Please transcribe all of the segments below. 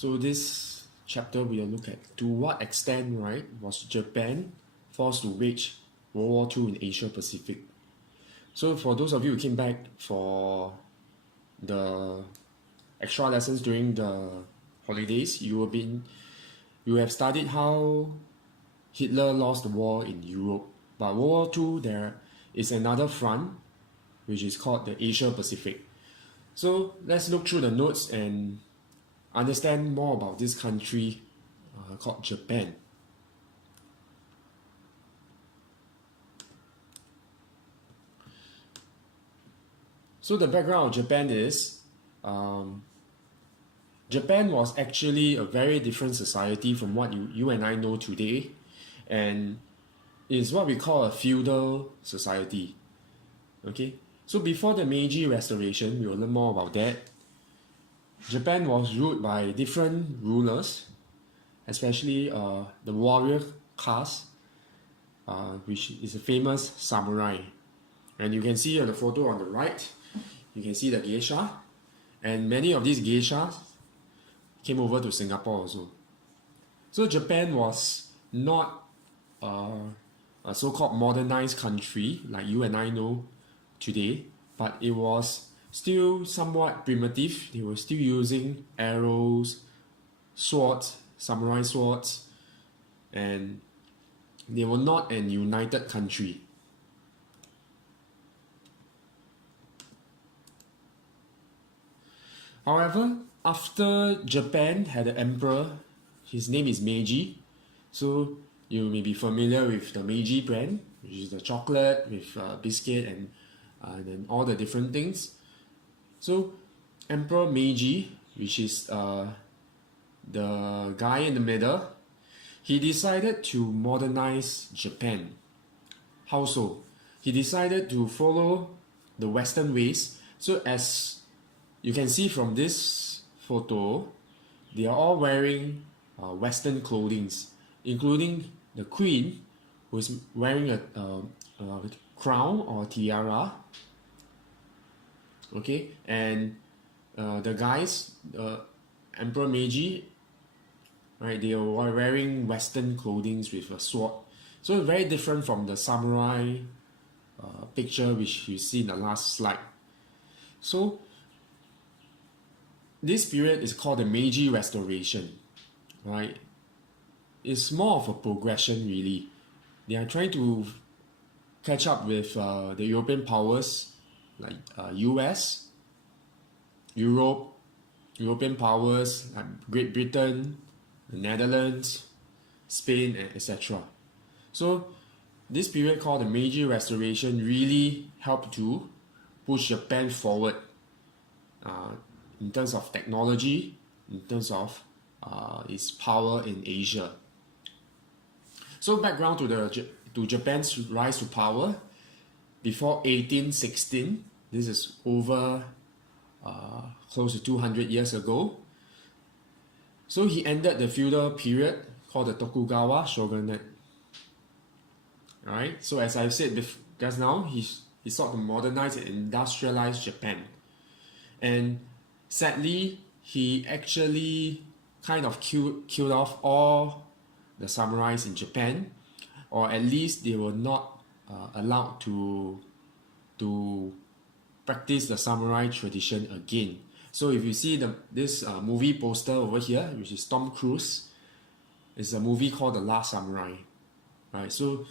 So this chapter we'll look at to what extent, right, was Japan forced to wage World War II in Asia Pacific. So for those of you who came back for the extra lessons during the holidays, you have studied how Hitler lost the war in Europe. But World War II, there is another front, which is called the Asia Pacific. So let's look through the notes and understand more about this country called Japan. So the background of Japan is Japan was actually a very different society from what you and I know today, and is what we call a feudal society. Okay, so before the Meiji Restoration, we will learn more about that. Japan was ruled by different rulers, especially the warrior caste, which is a famous samurai. And you can see on the photo on the right, you can see the geisha, and many of these geishas came over to Singapore also. So Japan was not a so-called modernized country like you and I know today, but it was still somewhat primitive. They were still using arrows, swords, samurai swords, and they were not an united country. However, after Japan had an emperor, his name is Meiji. So you may be familiar with the Meiji brand, which is the chocolate with biscuit and then all the different things. So Emperor Meiji, which is the guy in the middle, he decided to modernize Japan. How so? He decided to follow the Western ways. So as you can see from this photo, they are all wearing Western clothing, including the queen, who is wearing a crown or tiara. Okay, and the guys, Emperor Meiji, right, they were wearing Western clothing with a sword. So very different from the samurai picture which you see in the last slide. So this period is called the Meiji Restoration, right? It's more of a progression really. They are trying to catch up with the European powers like US, European powers like Great Britain, the Netherlands, Spain, and etc. So this period called the Meiji Restoration really helped to push Japan forward in terms of technology, in terms of its power in Asia. So background to Japan's rise to power before 1816. This is over close to 200 years ago. So he ended the feudal period called the Tokugawa shogunate. Alright, so as I've said just now, he sought to modernize and industrialize Japan. And sadly, he actually kind of killed off all the samurais in Japan, or at least they were not allowed to practice the samurai tradition again. So if you see this movie poster over here, which is Tom Cruise, it's a movie called The Last Samurai. Right, so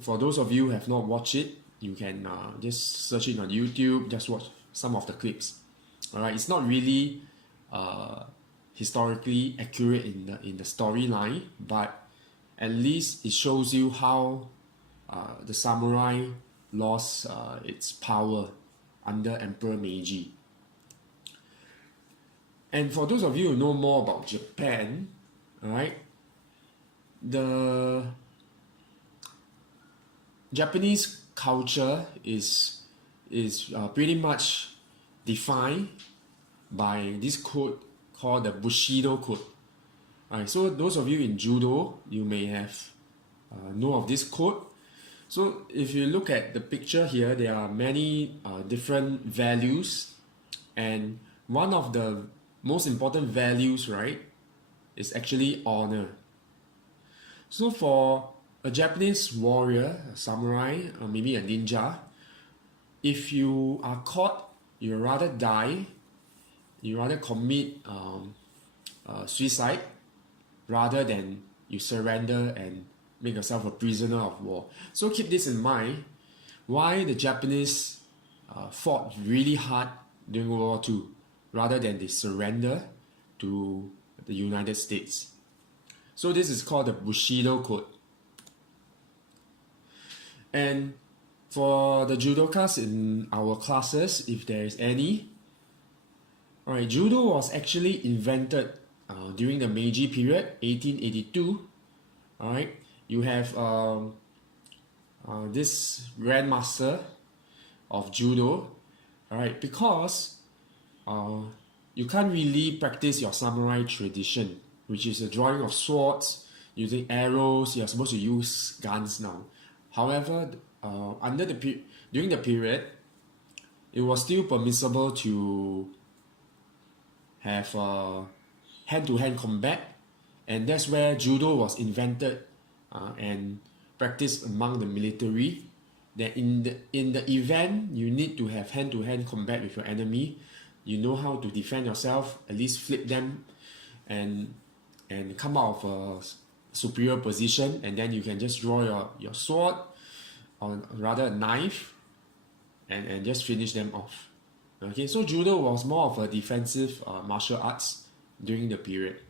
for those of you who have not watched it, you can just search it on YouTube, just watch some of the clips. Alright, it's not really historically accurate in the storyline, but at least it shows you how the samurai lost its power under Emperor Meiji. And for those of you who know more about Japan, alright, the Japanese culture is pretty much defined by this code called the Bushido code. Alright, so those of you in judo, you may have know of this code. So if you look at the picture here, there are many different values, and one of the most important values, right, is actually honor. So for a Japanese warrior, a samurai, or maybe a ninja, if you are caught, you rather die, you rather commit suicide rather than you surrender and make yourself a prisoner of war. So keep this in mind, why the Japanese fought really hard during World War II rather than they surrender to the United States. So this is called the Bushido Code. And for the judokas in our classes, if there is any, alright, judo was actually invented during the Meiji period, 1882. Alright, you have this grandmaster of judo, alright, because you can't really practice your samurai tradition, which is the drawing of swords, using arrows. You're supposed to use guns now. However, during the period, it was still permissible to have hand-to-hand combat, and that's where judo was invented and practiced among the military. That in the event you need to have hand-to-hand combat with your enemy, you know how to defend yourself, at least flip them and come out of a superior position, and then you can just draw your sword, or rather a knife, and just finish them off. Okay, so judo was more of a defensive martial arts during the period.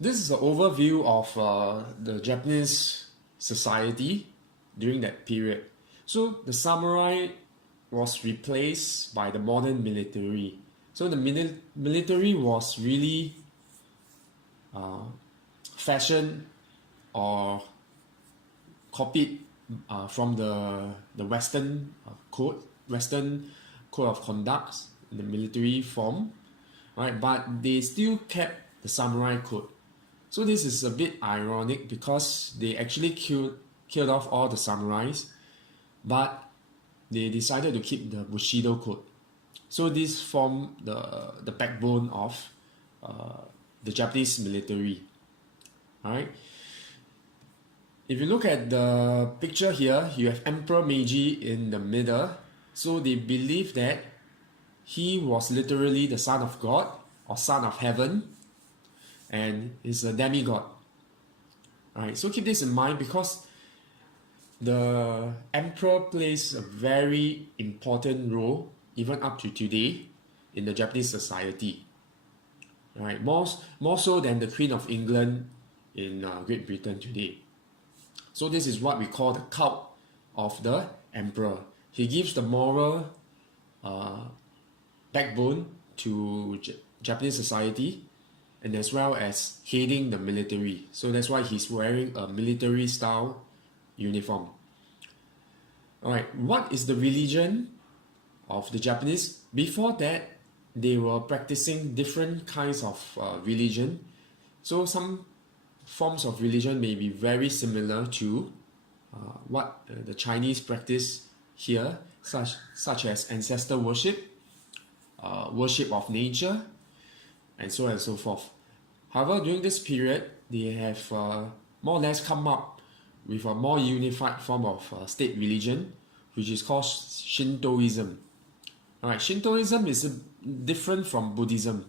This is an overview of the Japanese society during that period. So the samurai was replaced by the modern military. So the military was really fashioned or copied from the Western code of conduct in the military form, right? But they still kept the samurai code. So this is a bit ironic because they actually killed off all the samurais, but they decided to keep the Bushido code. So this formed the backbone of the Japanese military. Alright. If you look at the picture here, you have Emperor Meiji in the middle. So they believe that he was literally the son of God or son of heaven, and is a demigod. Alright, so keep this in mind because the emperor plays a very important role even up to today in the Japanese society. Alright, more so than the Queen of England in Great Britain today. So this is what we call the cult of the emperor. He gives the moral backbone to Japanese society, and as well as heading the military. So that's why he's wearing a military style uniform. Alright, what is the religion of the Japanese? Before that, they were practicing different kinds of religion. So some forms of religion may be very similar to what the Chinese practice here, such as ancestor worship, worship of nature, and so on and so forth. However, during this period, they have more or less come up with a more unified form of state religion, which is called Shintoism. Alright, Shintoism is different from Buddhism.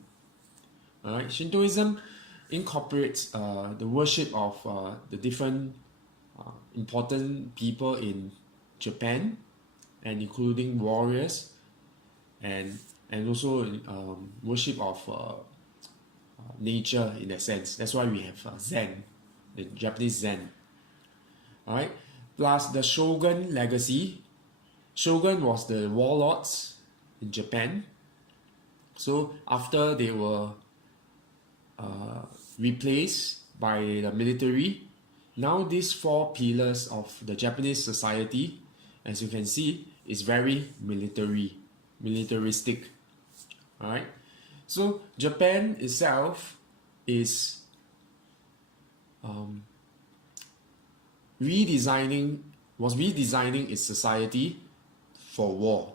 Alright, Shintoism incorporates the worship of the different important people in Japan, and including warriors, and also worship of nature in that sense. That's why we have Zen, the Japanese Zen. Alright, plus the Shogun legacy. Shogun was the warlords in Japan. So after they were replaced by the military, now these four pillars of the Japanese society, as you can see, is very militaristic. Alright, so Japan itself is redesigning its society for war.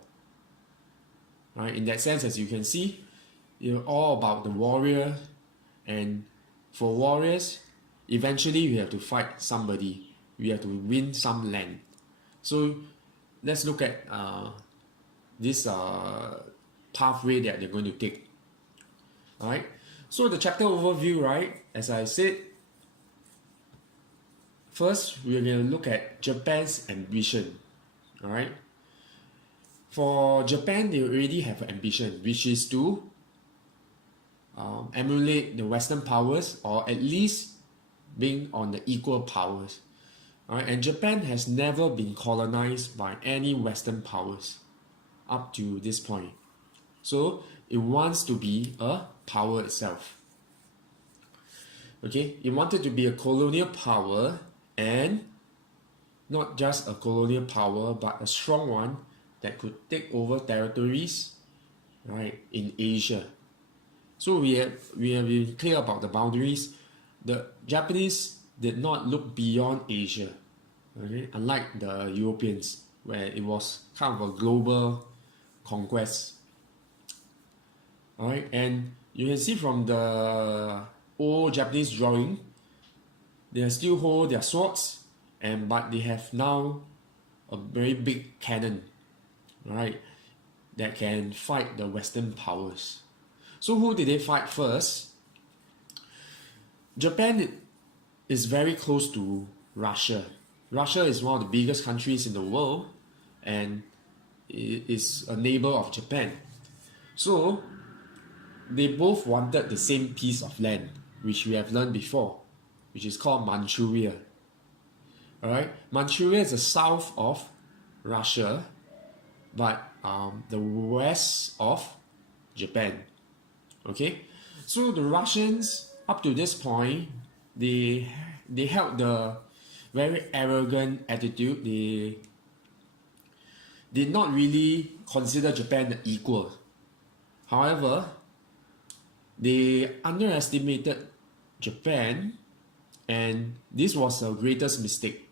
Right? In that sense, as you can see, all about the warrior, and for warriors, eventually you have to fight somebody. You have to win some land. So let's look at this pathway that they're going to take. Alright, so the chapter overview, right, as I said, first we're going to look at Japan's ambition. Alright, for Japan, they already have an ambition, which is to emulate the Western powers, or at least being on the equal powers. Alright, and Japan has never been colonized by any Western powers up to this point. So it wants to be a power itself. Okay, it wanted to be a colonial power, and not just a colonial power, but a strong one that could take over territories, right, in Asia. So we have been clear about the boundaries. The Japanese did not look beyond Asia, okay? Unlike the Europeans, where it was kind of a global conquest. Alright, and you can see from the old Japanese drawing, they still hold their swords, but they have now a very big cannon, right, that can fight the Western powers. So who did they fight first? Japan is very close to Russia. Russia is one of the biggest countries in the world, and it is a neighbor of Japan. So they both wanted the same piece of land, which we have learned before, which is called Manchuria. Alright, Manchuria is the south of Russia, but the west of Japan. Okay, so the Russians, up to this point, they held the very arrogant attitude. They did not really consider Japan an equal. However, they underestimated Japan, and this was the greatest mistake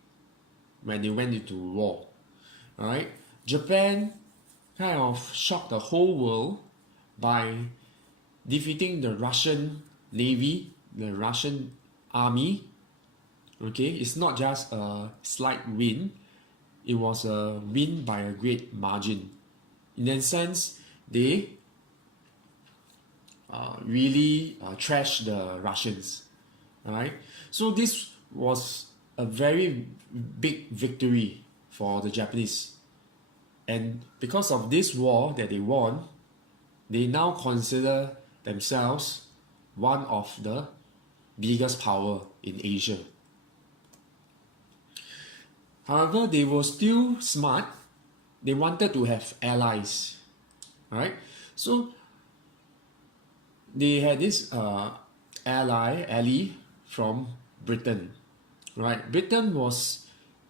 when they went into war. Alright, Japan kind of shocked the whole world by defeating the Russian Navy, the Russian Army. Okay, it's not just a slight win, it was a win by a great margin. In that sense, they really trashed the Russians. Alright, so this was a very big victory for the Japanese, and because of this war that they won, they now consider themselves one of the biggest power in Asia. However, they were still smart. They wanted to have allies. Alright, so they had this ally from Britain. Right, Britain was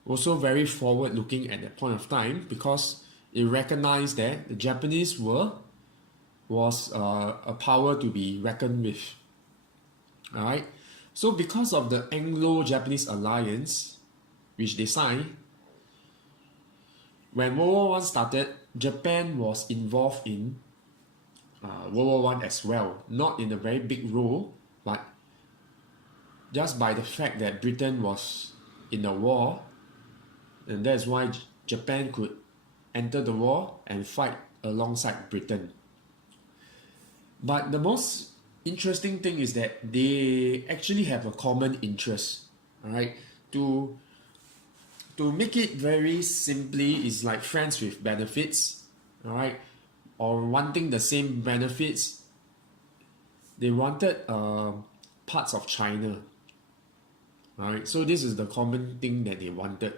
also very forward looking at that point of time, because it recognized that the Japanese was a power to be reckoned with. Alright, so because of the Anglo-Japanese alliance, which they signed, when World War I started, Japan was involved in World War I as well. Not in a very big role, but just by the fact that Britain was in the war, and that's why Japan could enter the war and fight alongside Britain. But the most interesting thing is that they actually have a common interest. Alright, to make it very simply, is like friends with benefits. Alright, or wanting the same benefits. They wanted parts of China. Alright, so this is the common thing that they wanted.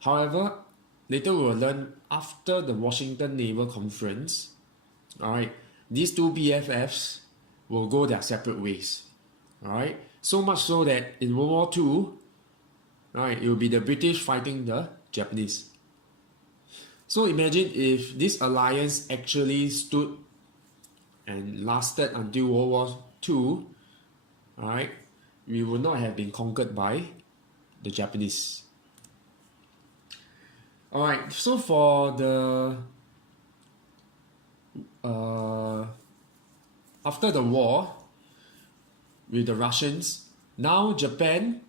However, later we will learn, after the Washington Naval Conference, alright, these two BFFs will go their separate ways. Alright, so much so that in World War II, alright, it will be the British fighting the Japanese. So imagine if this alliance actually stood and lasted until World War II, alright, we would not have been conquered by the Japanese. Alright, so for the after the war with the Russians, now Japan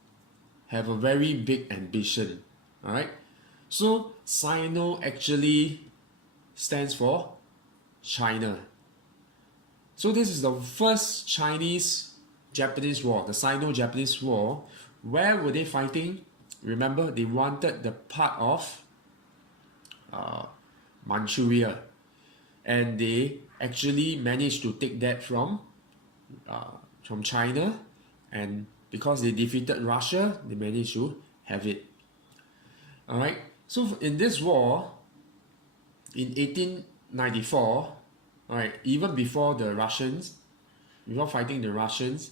have a very big ambition. Alright? So Sino actually stands for China. So this is the first Chinese-Japanese war, the Sino-Japanese war. Where were they fighting? Remember, they wanted the part of Manchuria, and they actually managed to take that from China, and because they defeated Russia, they managed to have it. Alright, so in this war, in 1894, alright, even before fighting the Russians,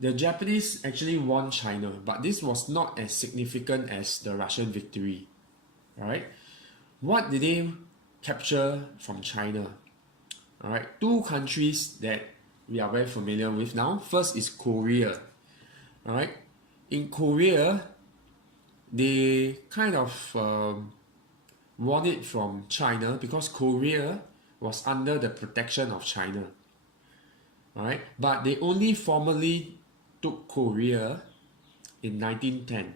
the Japanese actually won China, but this was not as significant as the Russian victory. Alright, what did they capture from China? Alright, two countries that we are very familiar with now. First is Korea. Alright, in Korea, they kind of won it from China because Korea was under the protection of China. Alright, but they only formally took Korea in 1910.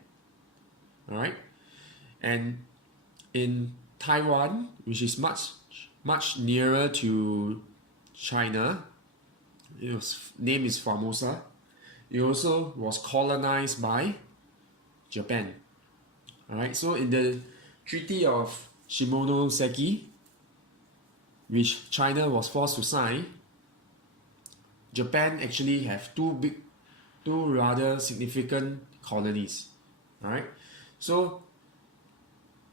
Alright, and in Taiwan, which is much nearer to China, its name is Formosa. It also was colonized by Japan. Alright, so in the Treaty of Shimonoseki, which China was forced to sign, Japan actually have two rather significant colonies. Alright, so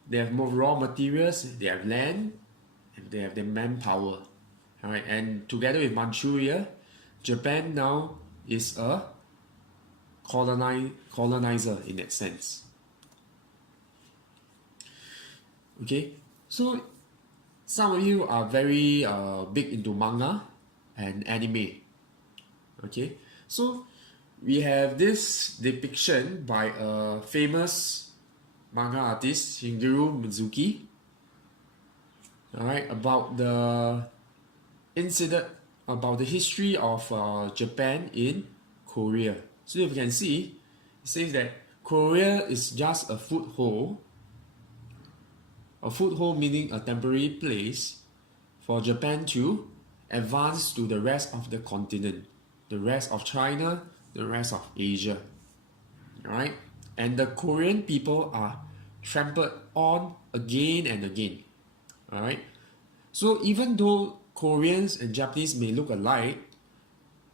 they have more raw materials, they have land, and they have the manpower. Alright, and together with Manchuria, Japan now is a colonizer in that sense. Okay, so some of you are very big into manga and anime. Okay, so we have this depiction by a famous manga artist, Shigeru Mizuki, alright, about the incident, about the history of Japan in Korea. So if you can see, it says that Korea is just a foothold meaning a temporary place for Japan to advance to the rest of the continent, the rest of China, the rest of Asia. Alright? And the Korean people are trampled on again and again. Alright? So even though Koreans and Japanese may look alike,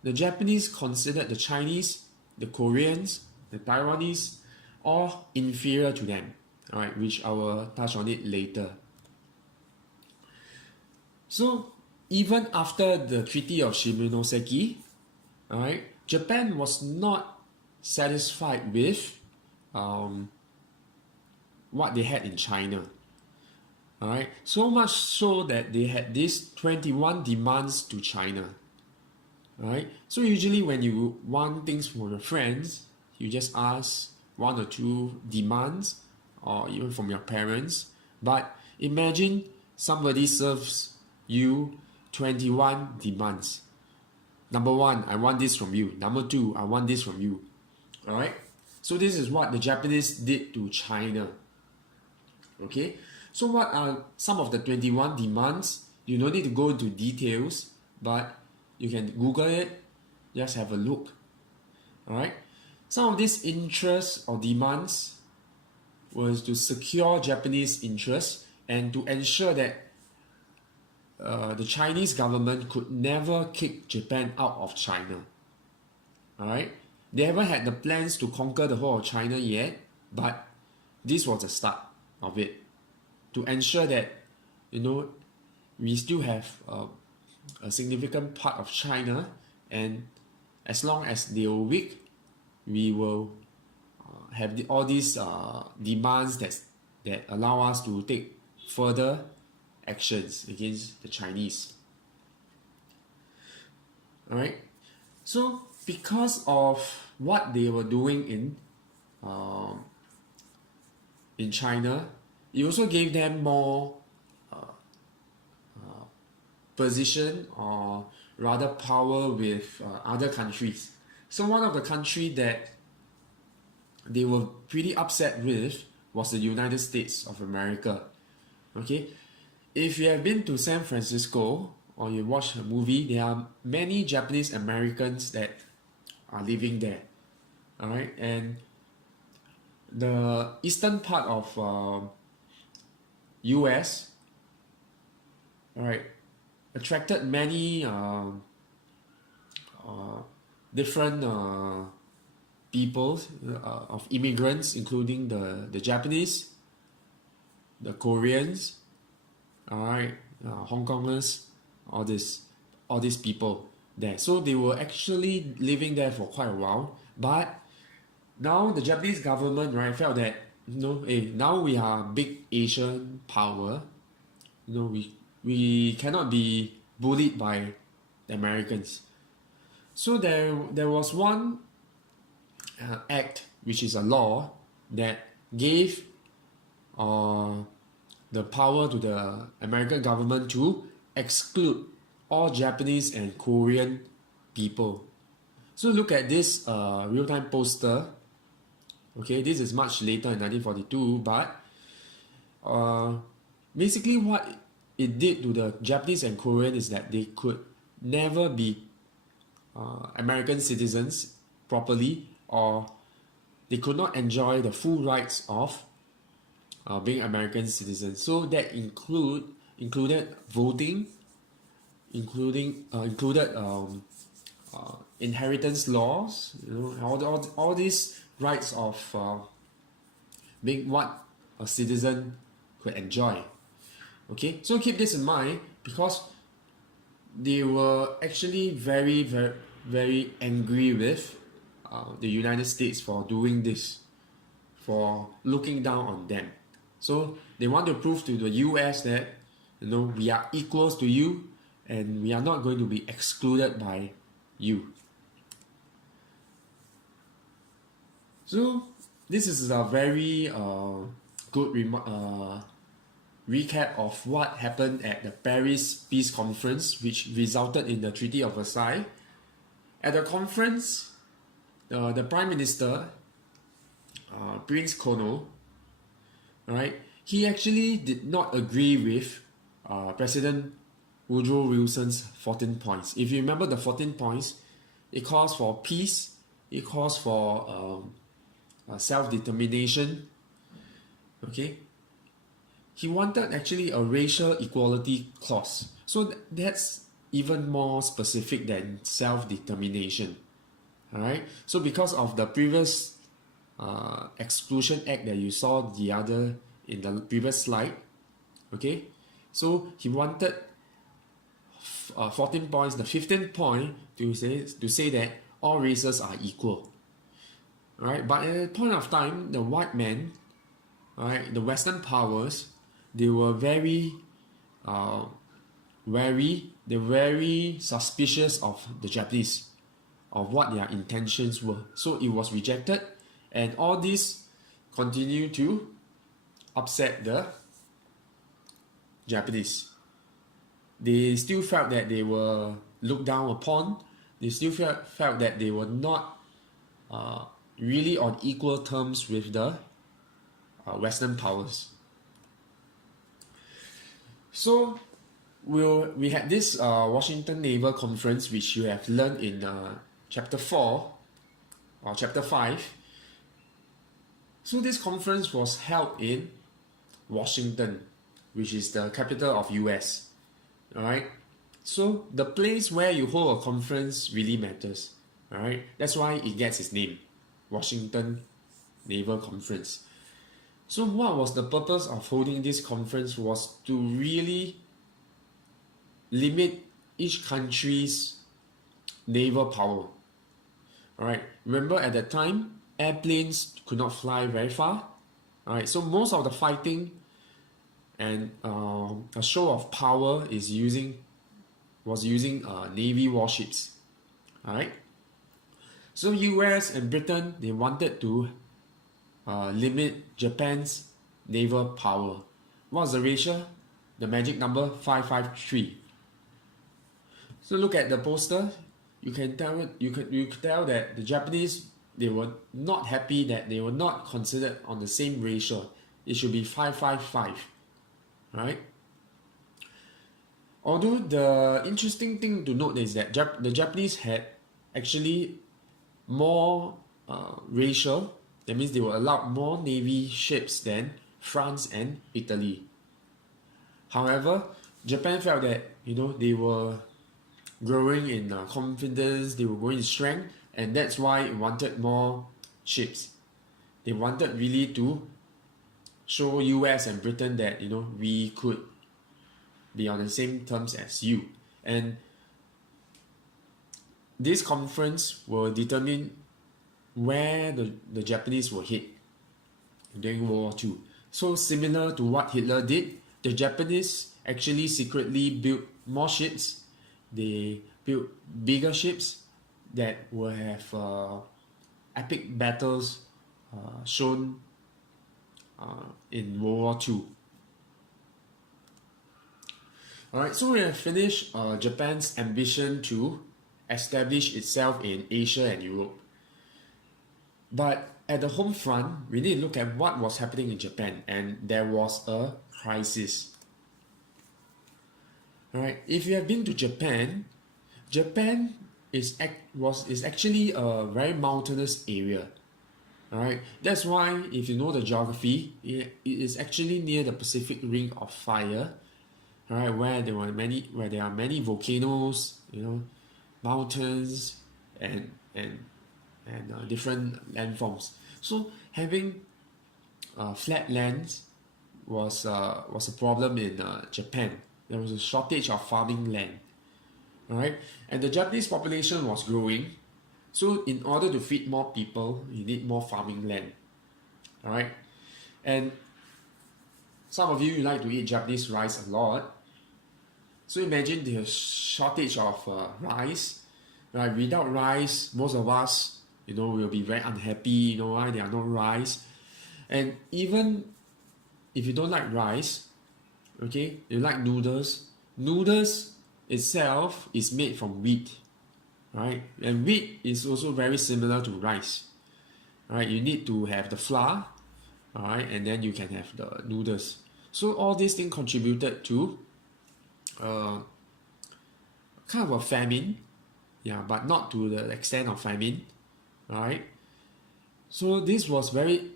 the Japanese considered the Chinese, the Koreans, the Taiwanese all inferior to them. Alright, which I will touch on it later. So even after the Treaty of Shimonoseki, alright, Japan was not satisfied with what they had in China. Alright, so much so that they had these 21 demands to China. Alright, so usually when you want things from your friends, you just ask one or two demands, or even from your parents. But imagine somebody serves you 21 demands. Number one, I want this from you. Number two, I want this from you. Alright, so this is what the Japanese did to China. Okay, so what are some of the 21 demands? You don't need to go into details, but you can Google it, just have a look. Alright, some of these interests or demands was to secure Japanese interests and to ensure that the Chinese government could never kick Japan out of China. Alright, they haven't had the plans to conquer the whole of China yet, but this was the start of it, to ensure that, you know, we still have a significant part of China, and as long as they are weak, we will have all these demands that allow us to take further actions against the Chinese. Alright, so because of what they were doing in China, it also gave them more position or rather power with other countries. So one of the country that they were pretty upset with was the United States of America. Okay, if you have been to San Francisco or you watch a movie, there are many Japanese Americans that are living there. All right, and the eastern part of US, all right, attracted many different people of immigrants, including the Japanese, the Koreans, all right, Hong Kongers, all these people there. So they were actually living there for quite a while, but now the Japanese government, right, felt that, hey, now we are big Asian power, we cannot be bullied by the Americans. So there was one act, which is a law, that gave the power to the American government to exclude all Japanese and Korean people. So look at this real-time poster. Okay, this is much later in 1942, but basically what it did to the Japanese and Korean is that they could never be American citizens properly, or they could not enjoy the full rights of being American citizens. So that included voting, included inheritance laws, all these rights of being what a citizen could enjoy. Okay, so keep this in mind, because they were actually very, very, very angry with the United States for doing this, for looking down on them. So they want to prove to the US that we are equals to you and we are not going to be excluded by you. So this is a very good recap of what happened at the Paris Peace Conference, which resulted in the Treaty of Versailles. At the conference, the Prime Minister, Prince Kono, right, he actually did not agree with President Woodrow Wilson's 14 points. If you remember the 14 points, it calls for peace, it calls for self-determination. Okay, he wanted actually a racial equality clause. So that's even more specific than self-determination. All right. So because of the previous Exclusion Act that you saw in the previous slide, okay. So he wanted 14 points. The 15th point to say that all races are equal. All right. But at that point of time, the white men, right, the Western powers, they were very wary. They're very suspicious of the Japanese, of what their intentions were. So it was rejected, and all this continued to upset the Japanese. They still felt that they were looked down upon. They still felt that they were not really on equal terms with the Western powers. So we had this Washington Naval Conference, which you have learned in chapter 4 or chapter 5. So this conference was held in Washington, which is the capital of US. Alright, so the place where you hold a conference really matters. Alright, that's why it gets its name, Washington Naval Conference. So what was the purpose of holding this conference was to really limit each country's naval power. Alright, remember at that time, airplanes could not fly very far. Alright, so most of the fighting and a show of power was using Navy warships. Alright, so US and Britain, they wanted to limit Japan's naval power. What's the ratio? The magic number 553. So look at the poster. You can tell that the Japanese, they were not happy that they were not considered on the same ratio. It should be 5-5-5, right? Although the interesting thing to note is that the Japanese had actually more ratio. That means they were allowed more navy ships than France and Italy. However, Japan felt that they were growing in confidence, they were growing in strength, and that's why it wanted more ships. They wanted really to show US and Britain that we could be on the same terms as you. And this conference will determine where the Japanese will hit during World War II. So similar to what Hitler did, the Japanese actually secretly built more ships. They built bigger ships that will have epic battles shown in World War II. Alright, so we have finished Japan's ambition to establish itself in Asia and Europe. But at the home front, we need to look at what was happening in Japan, and there was a crisis. Alright, if you have been to Japan, Japan is actually a very mountainous area. Alright, that's why if you know the geography, it is actually near the Pacific Ring of Fire. Alright, where there are many volcanoes, mountains and different landforms. So having flat lands was a problem in Japan. There was a shortage of farming land. Alright, and the Japanese population was growing. So in order to feed more people, you need more farming land. Alright, and some of you like to eat Japanese rice a lot. So imagine the shortage of rice. Right? Without rice, most of us, will be very unhappy. Why there are no rice? And even if you don't like rice, okay, you like noodles. Noodles itself is made from wheat, right? And wheat is also very similar to rice. Right? You need to have the flour, all right, and then you can have the noodles. So all these things contributed to kind of a famine, but not to the extent of famine, right? So this was very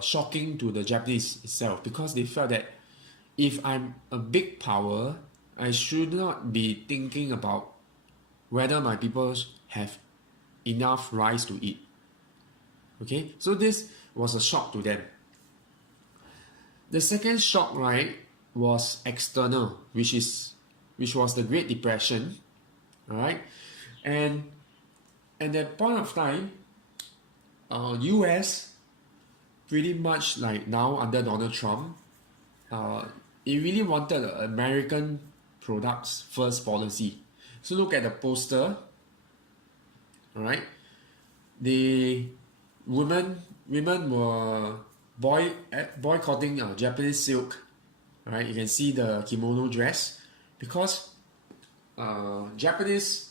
shocking to the Japanese itself, because they felt that if I'm a big power, I should not be thinking about whether my people have enough rice to eat. Okay, so this was a shock to them. The second shock, right, was external, which was the Great Depression. All right, and at that point of time, US, pretty much like now under Donald Trump, it really wanted an American products first policy. So look at the poster. All right, the women were boycotting Japanese silk. Right, you can see the kimono dress, because Japanese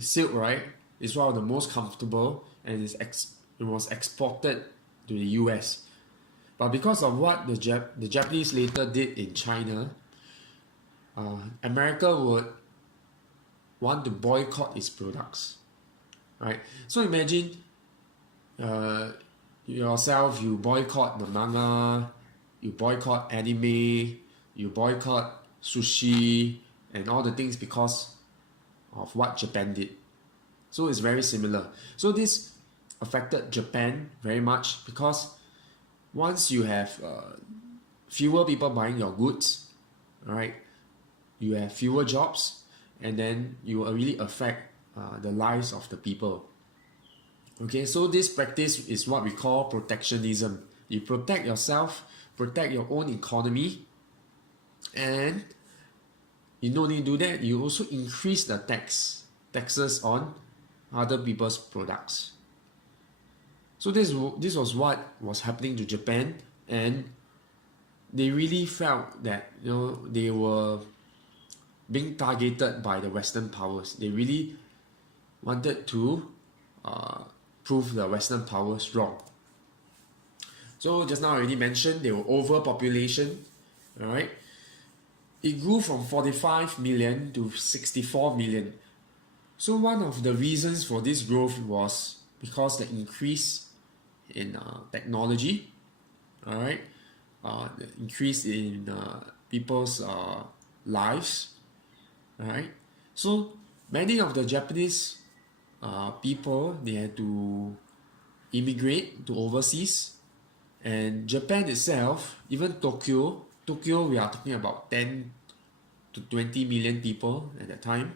silk, right, is one of the most comfortable, and it was exported to the US. But because of what the Japanese later did in China, America would want to boycott its products. Right? So imagine yourself, you boycott the manga, you boycott anime, you boycott sushi and all the things because of what Japan did. So it's very similar. So this affected Japan very much, because once you have fewer people buying your goods, right, you have fewer jobs, and then you will really affect the lives of the people. Okay, so this practice is what we call protectionism. You protect yourself, protect your own economy, and you don't only do that, you also increase the taxes on other people's products. So this was what was happening to Japan, and they really felt that they were being targeted by the Western powers. They really wanted to prove the Western powers wrong. So just now I already mentioned they were overpopulation. All right, it grew from 45 million to 64 million. So one of the reasons for this growth was because the increase in technology, all right, the increase in people's lives, all right. So many of the Japanese people, they had to immigrate to overseas, and Japan itself, even Tokyo, we are talking about 10 to 20 million people at that time.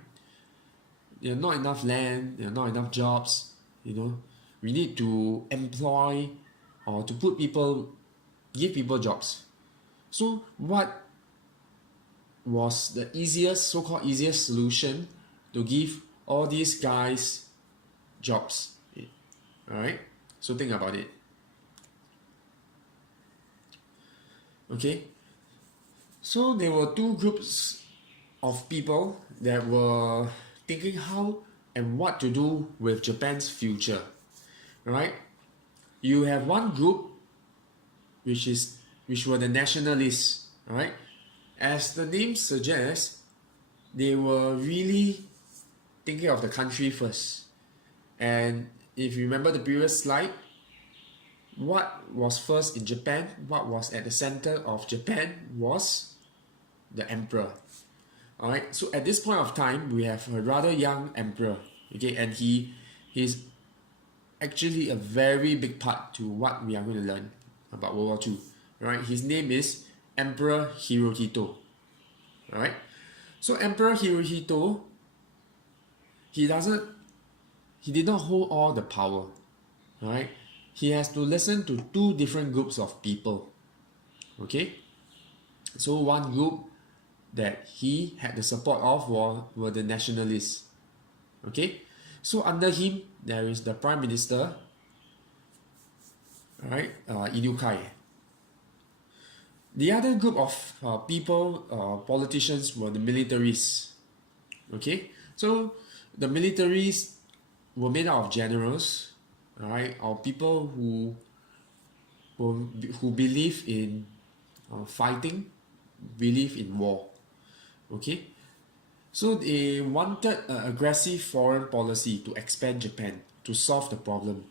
There are not enough land, there are not enough jobs, you know. We need to employ or to give people jobs. So what was the so-called easiest solution to give all these guys jobs? Alright, so think about it. Okay, so there were two groups of people that were thinking how and what to do with Japan's future. Right? You have one group which were the nationalists. Right? As the name suggests, they were really thinking of the country first. And if you remember the previous slide, what was first in Japan, what was at the center of Japan was the emperor. Alright, so at this point of time, we have a rather young emperor, okay, and he's actually a very big part to what we are going to learn about World War II. Right, his name is Emperor Hirohito. Alright, so Emperor Hirohito, he did not hold all the power. Alright, he has to listen to two different groups of people. Okay, so one group that he had the support of were the nationalists. Okay, so under him there is the Prime Minister, alright, Inukai. The other group of people, politicians, were the militaries. Okay, so the militaries were made out of generals, alright, or people who believe in fighting, believe in war. Okay, so they wanted an aggressive foreign policy to expand Japan, to solve the problem.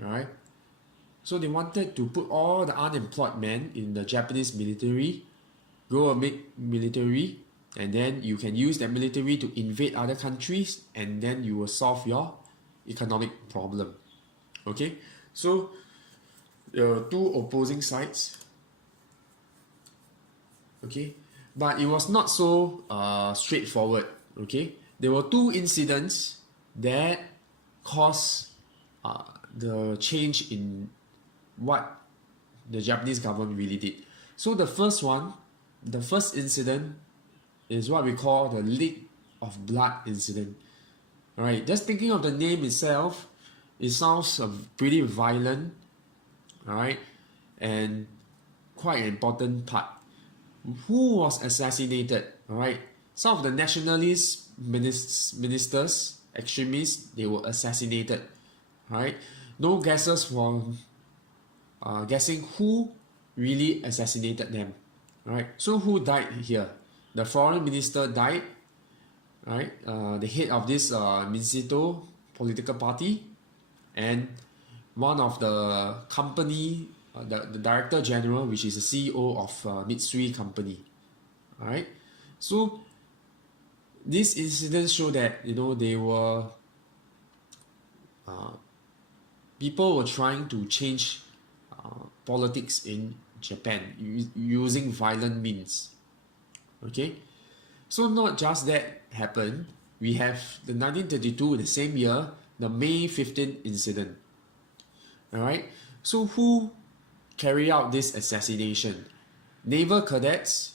Alright, so they wanted to put all the unemployed men in the Japanese military, grow a big military, and then you can use that military to invade other countries, and then you will solve your economic problem. Okay, so there are two opposing sides. Okay, but it was not so straightforward. Okay, there were two incidents that caused the change in what the Japanese government really did. So the first incident is what we call the Leak of Blood incident. Alright, just thinking of the name itself, it sounds pretty violent, alright, and quite an important part. Who was assassinated? Alright, some of the nationalist ministers, extremists, they were assassinated. Alright, no guesses for guessing who really assassinated them. Alright, so who died here? The foreign minister died. Right, the head of this Minseto political party, and one of the company, the director general, which is the CEO of Mitsui company. All right, so these incidents show that they were people were trying to change politics in Japan using violent means. Okay, so not just that happened. We have the 1932, the same year, the May 15th incident. Alright, so who carried out this assassination? Naval cadets.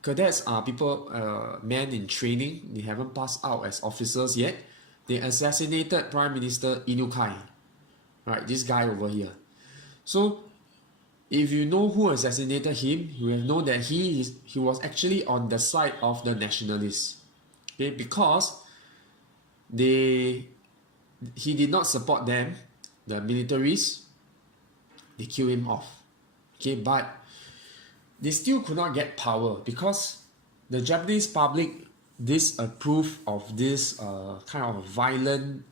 Cadets are people, men in training. They haven't passed out as officers yet. They assassinated Prime Minister Inukai. Right, this guy over here. So if you know who assassinated him, you will know that he was actually on the side of the nationalists. Okay, because he did not support them, the militaries, they killed him off. Okay, but they still could not get power because the Japanese public disapproved of this kind of violent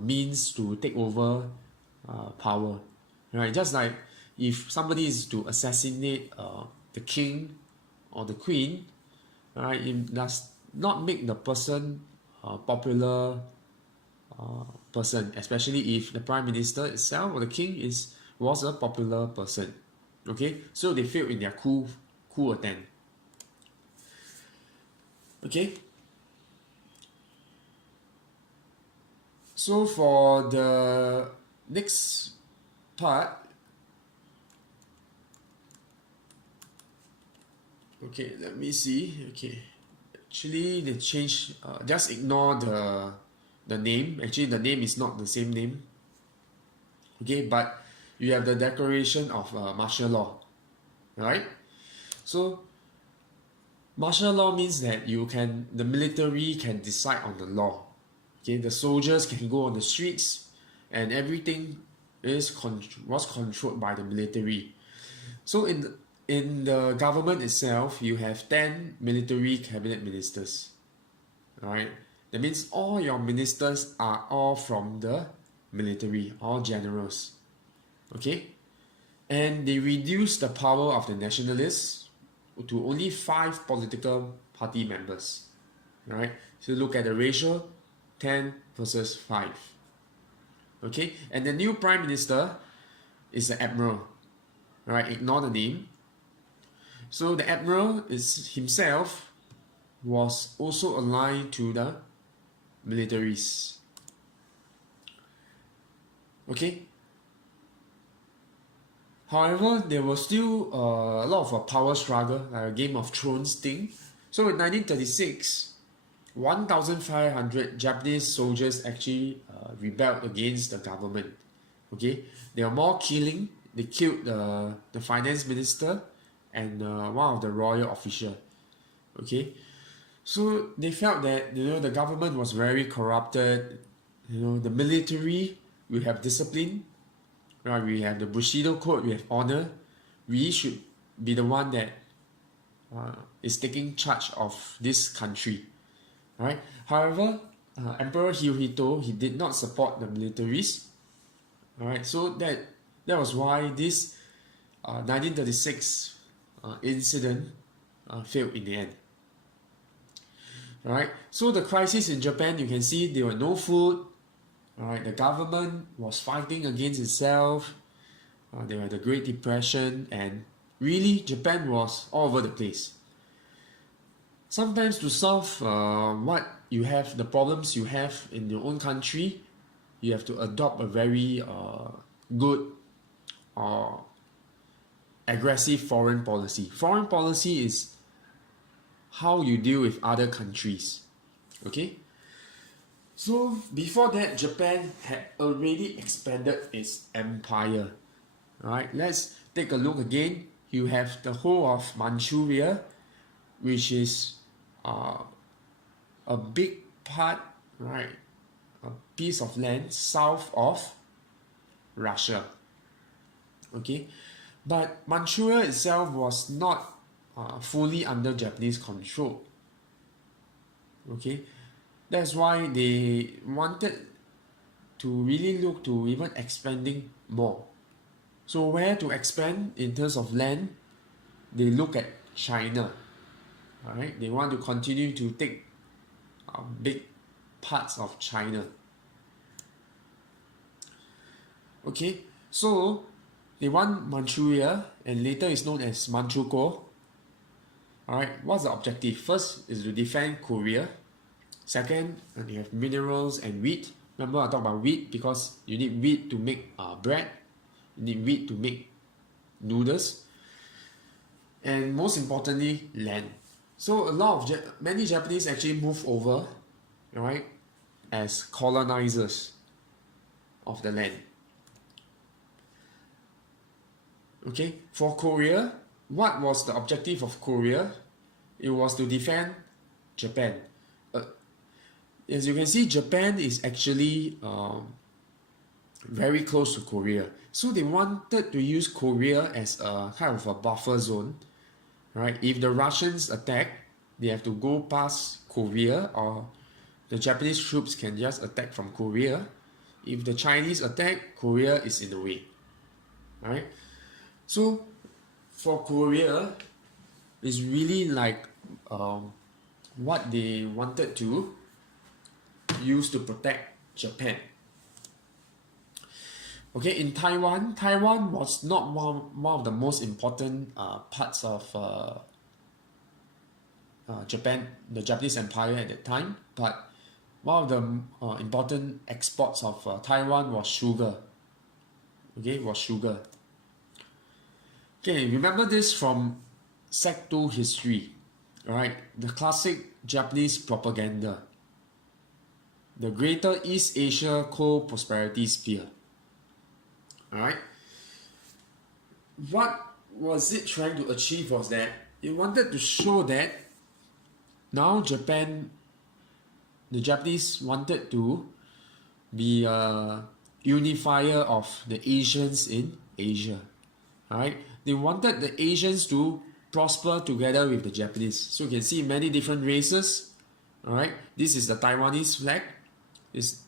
means to take over power. Right? Just like if somebody is to assassinate the king or the queen, right, it does not make the person a popular person, especially if the prime minister itself or the king was a popular person. Okay, so they failed in their coup attempt. Okay, so for the next part, okay, let me see. Okay, actually they changed. Just ignore the name. Actually, the name is not the same name. Okay, but you have the declaration of martial law, right? So martial law means that the military can decide on the law. Okay, the soldiers can go on the streets, and everything was controlled by the military. So in the government itself, you have 10 military cabinet ministers. Alright, that means all your ministers are all from the military, all generals. Okay, and they reduce the power of the nationalists to only 5 political party members. Alright, so look at the ratio, 10 versus 5. Okay, and the new prime minister is the admiral. Alright, ignore the name. So the admiral himself was also aligned to the militaries. Okay. However, there was still a lot of a power struggle, like a Game of Thrones thing. So in 1936, 1,500 Japanese soldiers actually rebelled against the government. Okay, there were more killing. They killed the finance minister and one of the royal official. Okay, so they felt that the government was very corrupted. The military will have discipline, right? We have the Bushido code. We have honor. We should be the one that is taking charge of this country, right? However, Emperor Hirohito, he did not support the militaries. All right, so that was why this 1936 incident failed in the end. All right, so the crisis in Japan, you can see there were no food. All right, the government was fighting against itself. There was the Great Depression, and really Japan was all over the place. Sometimes to solve the problems you have in your own country, you have to adopt a very good or aggressive foreign policy. Foreign policy is how you deal with other countries. Okay? So before that, Japan had already expanded its empire. Alright, let's take a look again. You have the whole of Manchuria, which is a big part, right? A piece of land south of Russia. Okay, but Manchuria itself was not fully under Japanese control. Okay, that's why they wanted to really look to even expanding more. So where to expand in terms of land? They look at China. Alright, they want to continue to take big parts of China. Okay, so they want Manchuria, and later it's known as Manchukuo. Alright, what's the objective? First is to defend Korea. Second, you have minerals and wheat. Remember I talked about wheat because you need wheat to make bread. You need wheat to make noodles. And most importantly, land. So many Japanese actually moved over, right, as colonizers of the land. Okay, for Korea, what was the objective of Korea? It was to defend Japan. as you can see, Japan is actually very close to Korea. So they wanted to use Korea as a kind of a buffer zone, right? If the Russians attack, they have to go past Korea, or the Japanese troops can just attack from Korea. If the Chinese attack, Korea is in the way, right? So for Korea, it's really like what they wanted to use to protect Japan. Okay, in Taiwan, Taiwan was not one of the most important parts of Japan, the Japanese Empire at that time, but one of the important exports of Taiwan was sugar. Okay, was sugar. Okay, remember this from Sec 2 history, alright? The classic Japanese propaganda. The Greater East Asia Co-Prosperity Sphere. Alright? What was it trying to achieve was that it wanted to show that now Japan, the Japanese wanted to be a unifier of the Asians in Asia. Alright? They wanted the Asians to prosper together with the Japanese. So you can see many different races. Alright? This is the Taiwanese flag. It's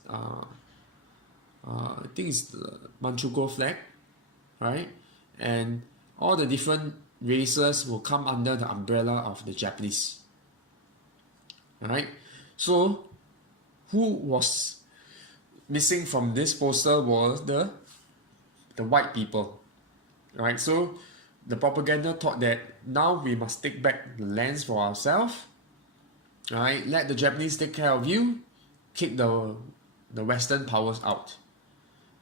I think it's the Manchukuo flag, right? And all the different races will come under the umbrella of the Japanese. Alright? So who was missing from this poster was the white people. Right? So the propaganda thought that now we must take back the lands for ourselves. Right? Let the Japanese take care of you, kick the Western powers out.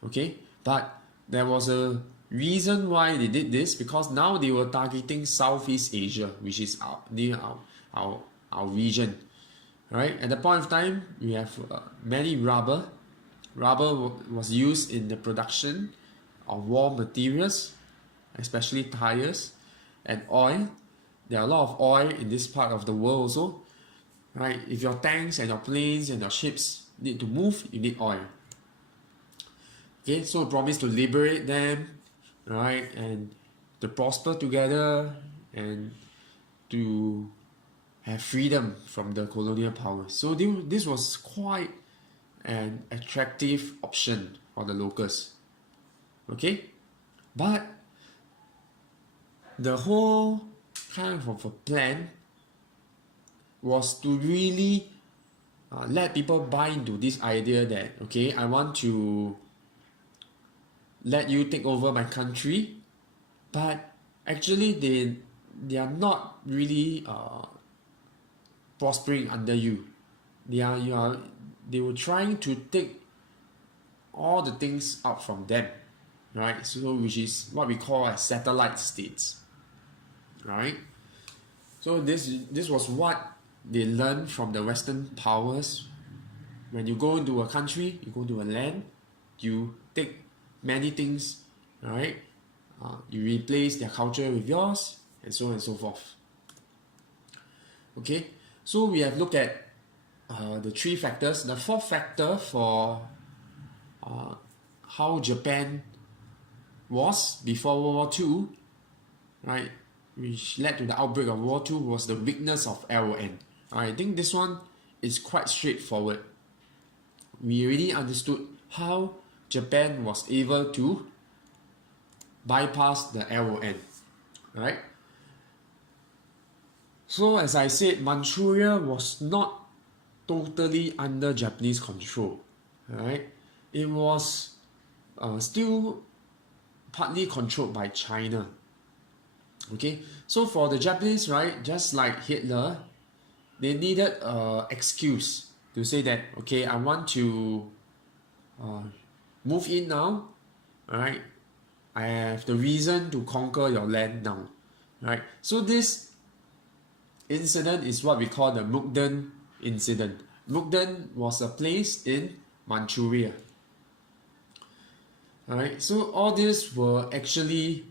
Okay? But there was a reason why they did this, because now they were targeting Southeast Asia, which is near our region. Right? At the point of time, we have many rubber. Rubber was used in the production of war materials, especially tires, and oil. There are a lot of oil in this part of the world also. Right? If your tanks and your planes and your ships need to move, you need oil. Okay, so promise to liberate them, right, and to prosper together and to have freedom from the colonial power. So this was quite an attractive option for the locals. Okay, but the whole kind of a plan was to really let people buy into this idea that, okay, I want to let you take over my country, but actually they are not really prospering under you. They were trying to take all the things out from them, right? So which is what we call as satellite states, right? So this was what they learned from the Western powers. When you go into a country, you go to a land, you take many things, right? You replace their culture with yours, and so on and so forth. Okay, so we have looked at the three factors. The fourth factor for how Japan was before World War II, right, which led to the outbreak of World War II, was the weakness of LON. I think this one is quite straightforward. We already understood how Japan was able to bypass the LON, right? So as I said, Manchuria was not totally under Japanese control, right? It was still partly controlled by China. Okay, so for the Japanese, right, just like Hitler, they needed an excuse to say that, okay, I want to move in now, alright, I have the reason to conquer your land now, right? So this incident is what we call the Mukden incident. Mukden was a place in Manchuria. Alright, so all this were actually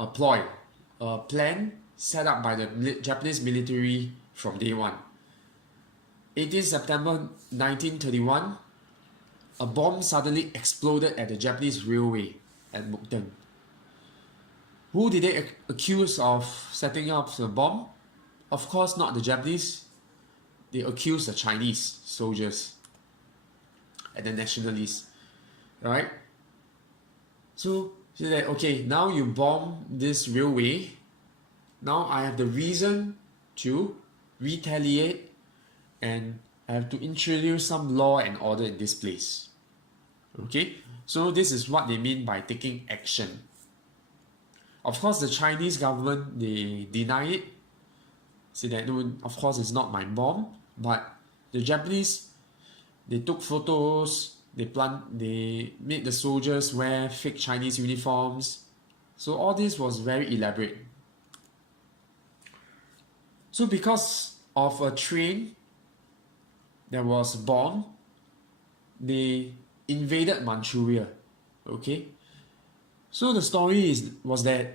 a ploy, a plan set up by the Japanese military from day one. 18 September 1931, a bomb suddenly exploded at the Japanese railway at Mukden. Who did they accuse of setting up the bomb? Of course not the Japanese. They accused the Chinese soldiers and the nationalists. Alright? So that, okay, now you bomb this railway. Now I have the reason to retaliate and I have to introduce some law and order in this place. Okay? So this is what they mean by taking action. Of course, the Chinese government, they deny it. Say that, no, of course, it's not my bomb. But the Japanese, they took photos, they made the soldiers wear fake Chinese uniforms. So all this was very elaborate. So because of a train that was bombed, they invaded Manchuria. Okay? So the story was that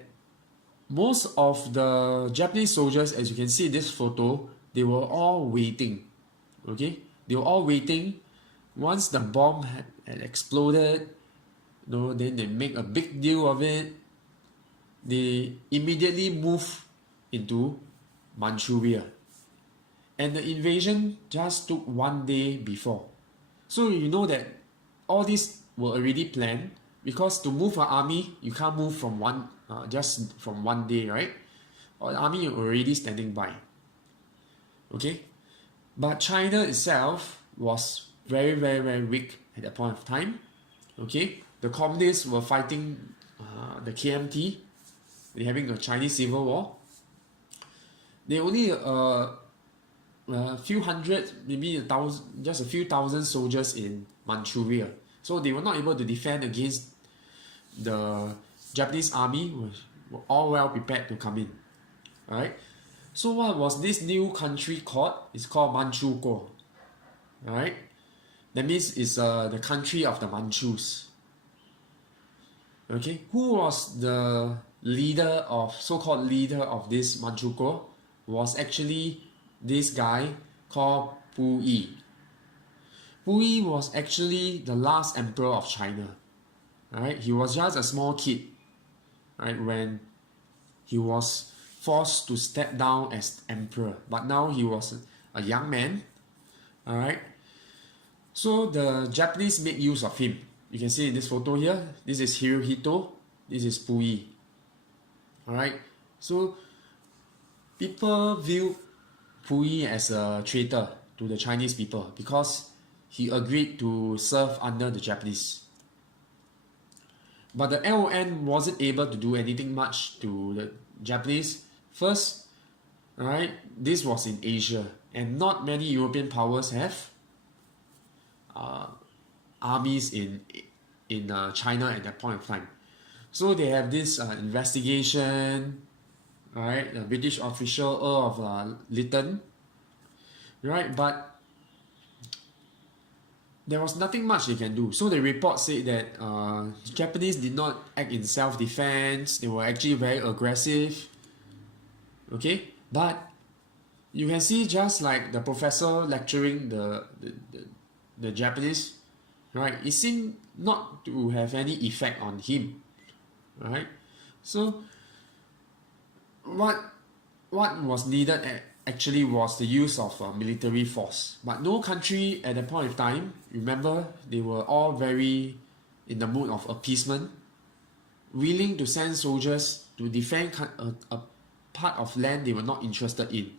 most of the Japanese soldiers, as you can see in this photo, they were all waiting. Okay? They were all waiting. Once the bomb had exploded, then they make a big deal of it. They immediately move into Manchuria. And the invasion just took 1 day before. So you know that all these were already planned, because to move an army, you can't move from just from 1 day, right? Or the army already standing by. Okay? But China itself was very, very, very weak at that point of time. Okay? The communists were fighting the KMT. They're having a Chinese civil war. They only a few hundred, maybe 1,000, just a few thousand soldiers in Manchuria. So they were not able to defend against the Japanese army, which were all well prepared to come in. Alright? So what was this new country called? It's called Manchukuo. Alright? That means it's the country of the Manchus. Okay? Who was the so-called leader of this Manchukuo? Was actually this guy called Pu Yi. Pu Yi was actually the last emperor of China. Alright? He was just a small kid, right, when he was forced to step down as emperor. But now he was a young man. Alright? So the Japanese made use of him. You can see in this photo here, this is Hirohito, this is Pu Yi. Alright? So people view Pu Yi as a traitor to the Chinese people because he agreed to serve under the Japanese. But the LON wasn't able to do anything much to the Japanese. First, alright, this was in Asia, and not many European powers have armies in China at that point of time. So they have this investigation. Alright, the British official Earl of Lytton, right? But there was nothing much they can do. So the report said that Japanese did not act in self-defense. They were actually very aggressive. Okay, but you can see, just like the professor lecturing the Japanese, right? It seemed not to have any effect on him, right? So what was needed actually was the use of military force. But no country at that point of time, remember, they were all very in the mood of appeasement, willing to send soldiers to defend a part of land they were not interested in.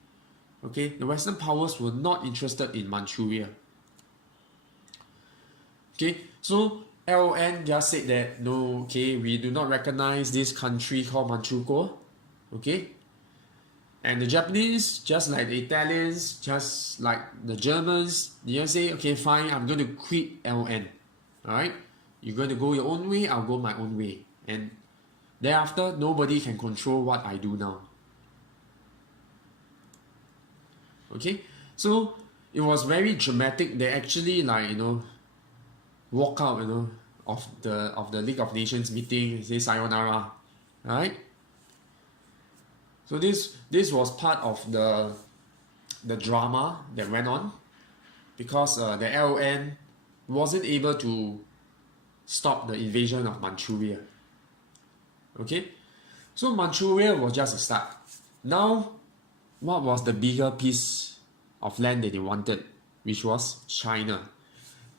Okay, the Western powers were not interested in Manchuria. Okay, so LON just said that no, okay, we do not recognize this country called Manchukuo. Okay, and the Japanese, just like the Italians, just like the Germans, they just say, okay, fine, I'm going to quit LON. Alright, you're going to go your own way, I'll go my own way, and thereafter nobody can control what I do now. Okay, so it was very dramatic. They actually, like, walk out, of the League of Nations meeting and say sayonara, right? So this was part of the drama that went on. because the LN wasn't able to stop the invasion of Manchuria. Okay, so Manchuria was just a start. Now, what was the bigger piece of land that they wanted, which was China?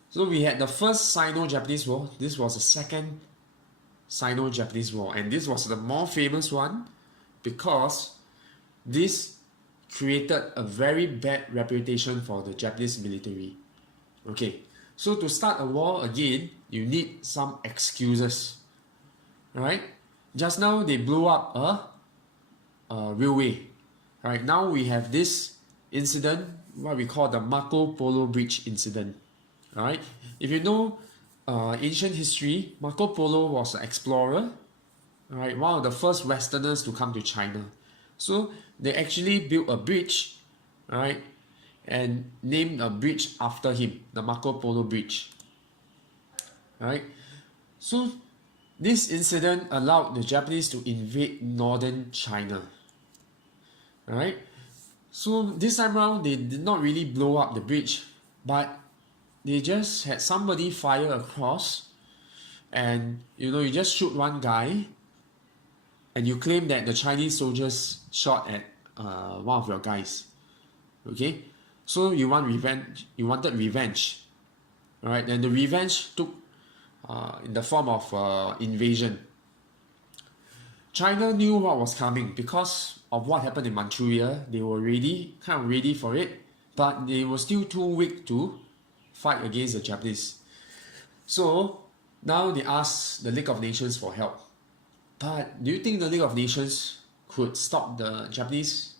So we had the first Sino-Japanese War. This was the second Sino-Japanese War, and this was the more famous one because this created a very bad reputation for the Japanese military. Okay, so to start a war again, you need some excuses. Alright, just now they blew up a railway. Alright, now we have this incident, what we call the Marco Polo Bridge incident. Alright, if you know ancient history, Marco Polo was an explorer, alright, one of the first Westerners to come to China. So they actually built a bridge, alright, and named a bridge after him, the Marco Polo Bridge. Alright, so this incident allowed the Japanese to invade northern China. Alright, so this time around they did not really blow up the bridge, but they just had somebody fire across, and you just shoot one guy and you claim that the Chinese soldiers shot at one of your guys. Okay, so you wanted revenge. Alright, and the revenge took in the form of invasion. China knew what was coming because of what happened in Manchuria. They were kind of ready for it, but they were still too weak to fight against the Japanese. So now they asked the League of Nations for help. But do you think the League of Nations could stop the Japanese?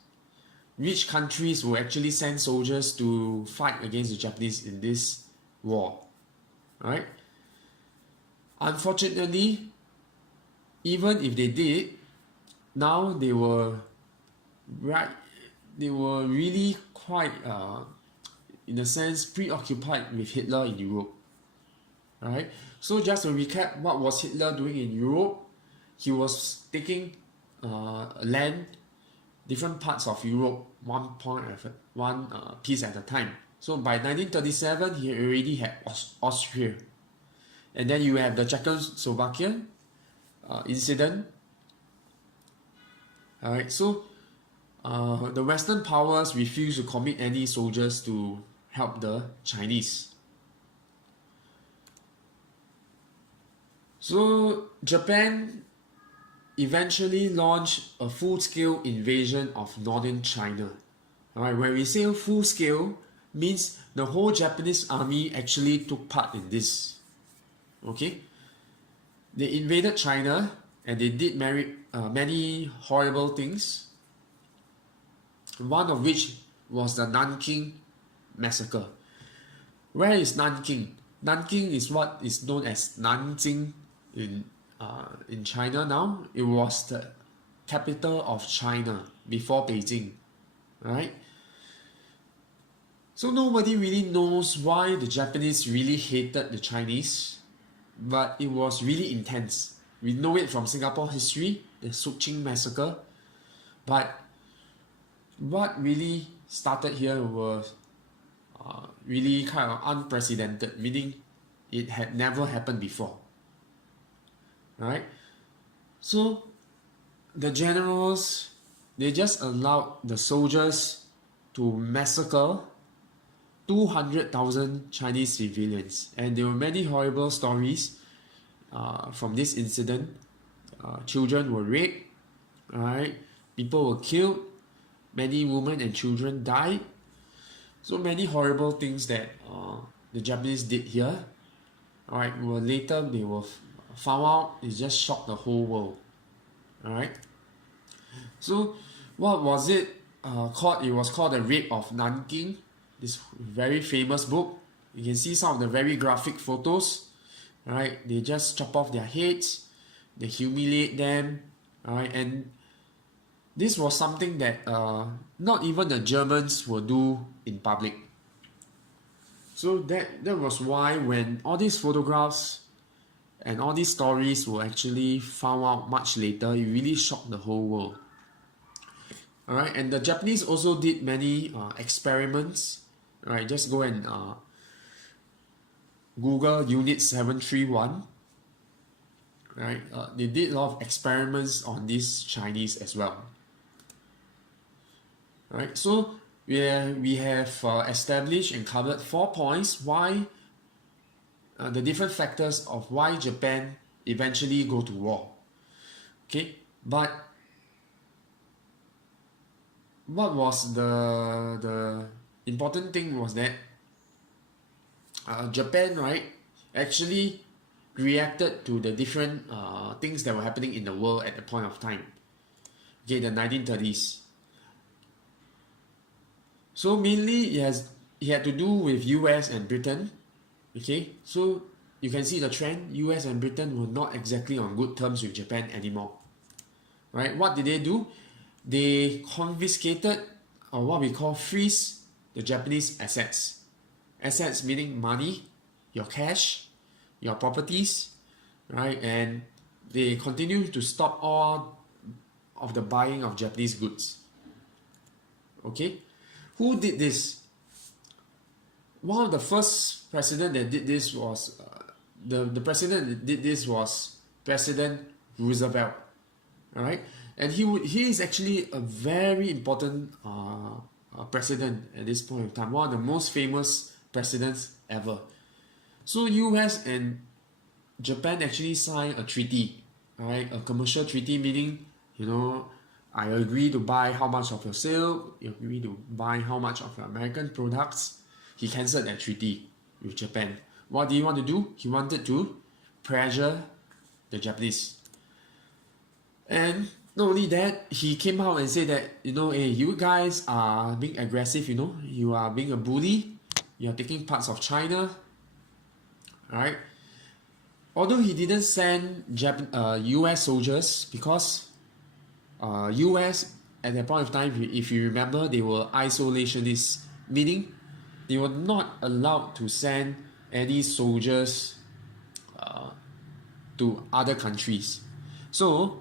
Which countries will actually send soldiers to fight against the Japanese in this war? Alright? Unfortunately, even if they did, now they were really quite in a sense preoccupied with Hitler in Europe. Alright? So just to recap, what was Hitler doing in Europe? He was taking land, different parts of Europe, one piece at a time. So by 1937, he already had Austria. And then you have the Czechoslovakia incident. Alright, so the Western powers refused to commit any soldiers to help the Chinese. So Japan eventually launched a full-scale invasion of northern China. Alright, when we say full-scale, means the whole Japanese army actually took part in this. Okay, they invaded China and they did many horrible things. One of which was the Nanking massacre. Where is Nanking? Nanking is what is known as Nanjing in China now. It was the capital of China before Beijing. Right? So nobody really knows why the Japanese really hated the Chinese, but it was really intense. We know it from Singapore history, the Suqing massacre. But what really started here was really kind of unprecedented, meaning it had never happened before. Right? So the generals, they just allowed the soldiers to massacre 200,000 Chinese civilians, and there were many horrible stories from this incident. Children were raped, right? People were killed, many women and children died. So many horrible things that the Japanese did here. Alright, well, later they were found out. It just shocked the whole world. Alright. So what was it called? It was called The Rape of Nanking. This very famous book. You can see some of the very graphic photos. Alright, they just chop off their heads, they humiliate them. Alright, and this was something that not even the Germans will do in public. So that was why when all these photographs and all these stories were actually found out much later, it really shocked the whole world. Alright, and the Japanese also did many experiments, Right, just go and Google Unit 731. Right, they did a lot of experiments on these Chinese as well. Right, so we have established and covered 4 points why the different factors of why Japan eventually go to war. Okay, but what was the important thing was that Japan, right, actually reacted to the different things that were happening in the world at the point of time. Okay, the 1930s. So mainly it had to do with US and Britain. Okay, so you can see the trend. US and Britain were not exactly on good terms with Japan anymore. Right? What did they do? They confiscated, or what we call freeze, the Japanese assets. Assets meaning money, your cash, your properties, right? And they continue to stop all of the buying of Japanese goods. Okay, who did this? One of the first president that did this was the president that did this was President Roosevelt. All right, and he is actually a very important president at this point in time. One of the most famous presidents ever. So US and Japan actually signed a treaty, right? A commercial treaty, meaning, you know, I agree to buy how much of your sale, you agree to buy how much of your American products. He cancelled that treaty with Japan. What did he want to do? He wanted to pressure the Japanese. And not only that, he came out and said that, you know, hey, you guys are being aggressive, you know, you are being a bully, you are taking parts of China, alright? Although he didn't send US soldiers, because US at that point of time, if you remember, they were isolationists, meaning they were not allowed to send any soldiers to other countries. So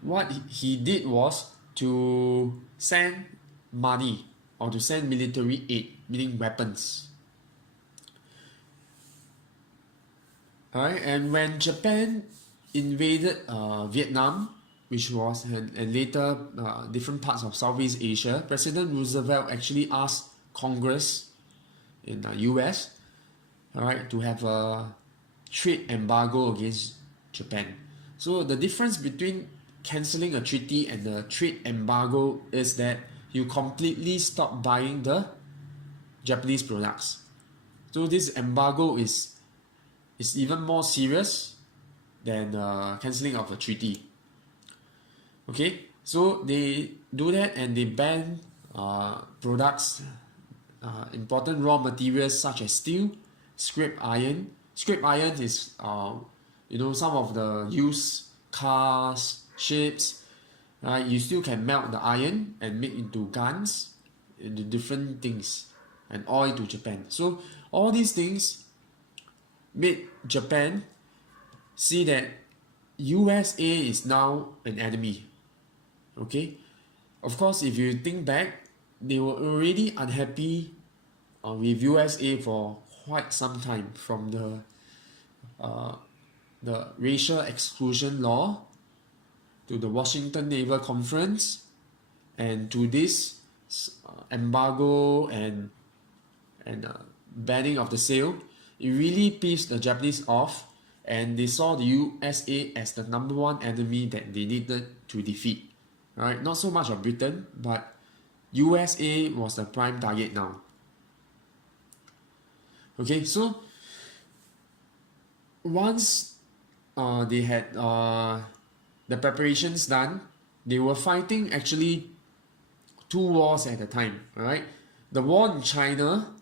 what he did was to send money or to send military aid, meaning weapons. Alright, and when Japan invaded Vietnam, which was and later different parts of Southeast Asia, President Roosevelt actually asked Congress in the US, alright, to have a trade embargo against Japan. So the difference between cancelling a treaty and the trade embargo is that you completely stop buying the Japanese products. So this embargo is even more serious than cancelling of a treaty. Okay, so they do that and they ban products, important raw materials such as steel, scrap iron. Scrap iron is you know, some of the used cars, ships, right? You still can melt the iron and make into guns, into different things, and oil to Japan. So all these things made Japan see that USA is now an enemy. Okay, of course, if you think back, they were already unhappy with USA for quite some time, from the racial exclusion law to the Washington Naval Conference and to this embargo and banning of the sale. It really pissed the Japanese off, and they saw the USA as the number one enemy that they needed to defeat. Right? Not so much of Britain, but USA was the prime target now. Okay, so once they had the preparations done, they were fighting actually two wars at a time. Alright, the war in China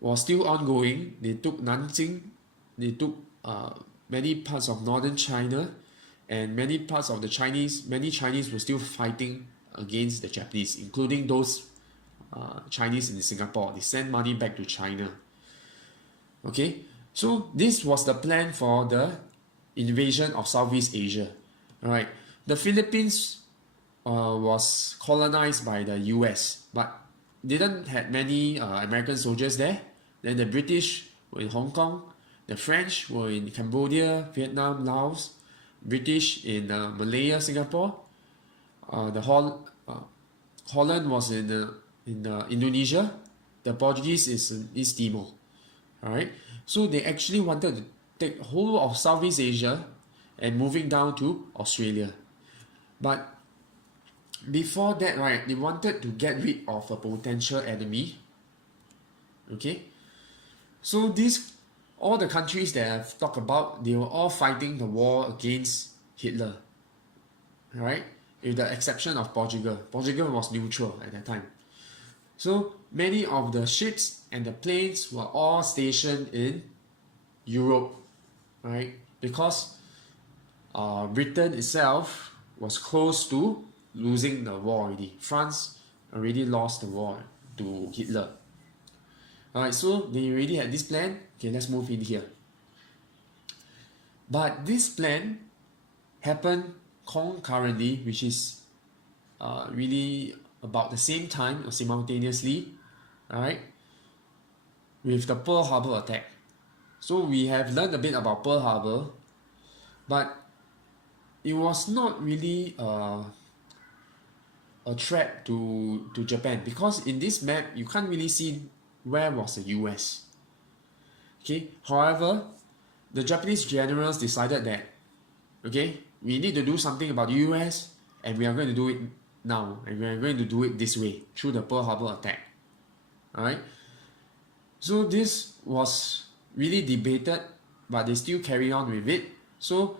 was still ongoing. They took Nanjing, they took many parts of northern China, and many parts of many Chinese were still fighting against the Japanese, including those Chinese in Singapore. They sent money back to China. Okay, so this was the plan for the invasion of Southeast Asia. Alright, the Philippines was colonized by the US, but didn't have many American soldiers there. Then the British were in Hong Kong, the French were in Cambodia, Vietnam, Laos, British in Malaya, Singapore. Holland was in Indonesia. The Portuguese is in East Timor. Alright, so they actually wanted to take whole of Southeast Asia and moving down to Australia. But before that, right, they wanted to get rid of a potential enemy. Okay, so all the countries that I've talked about, they were all fighting the war against Hitler. Alright, with the exception of Portugal. Portugal was neutral at that time. So many of the ships and the planes were all stationed in Europe, right? Because Britain itself was close to losing the war already. France already lost the war to Hitler. Alright, so they already had this plan. Okay, let's move in here. But this plan happened concurrently, which is really about the same time or simultaneously, alright, with the Pearl Harbor attack. So we have learned a bit about Pearl Harbor, but it was not really a threat to Japan, because in this map you can't really see where was the US. Okay, however, the Japanese generals decided that, okay, we need to do something about the US, and we are going to do it now, and we are going to do it this way, through the Pearl Harbor attack. Alright, so this was really debated, but they still carry on with it. So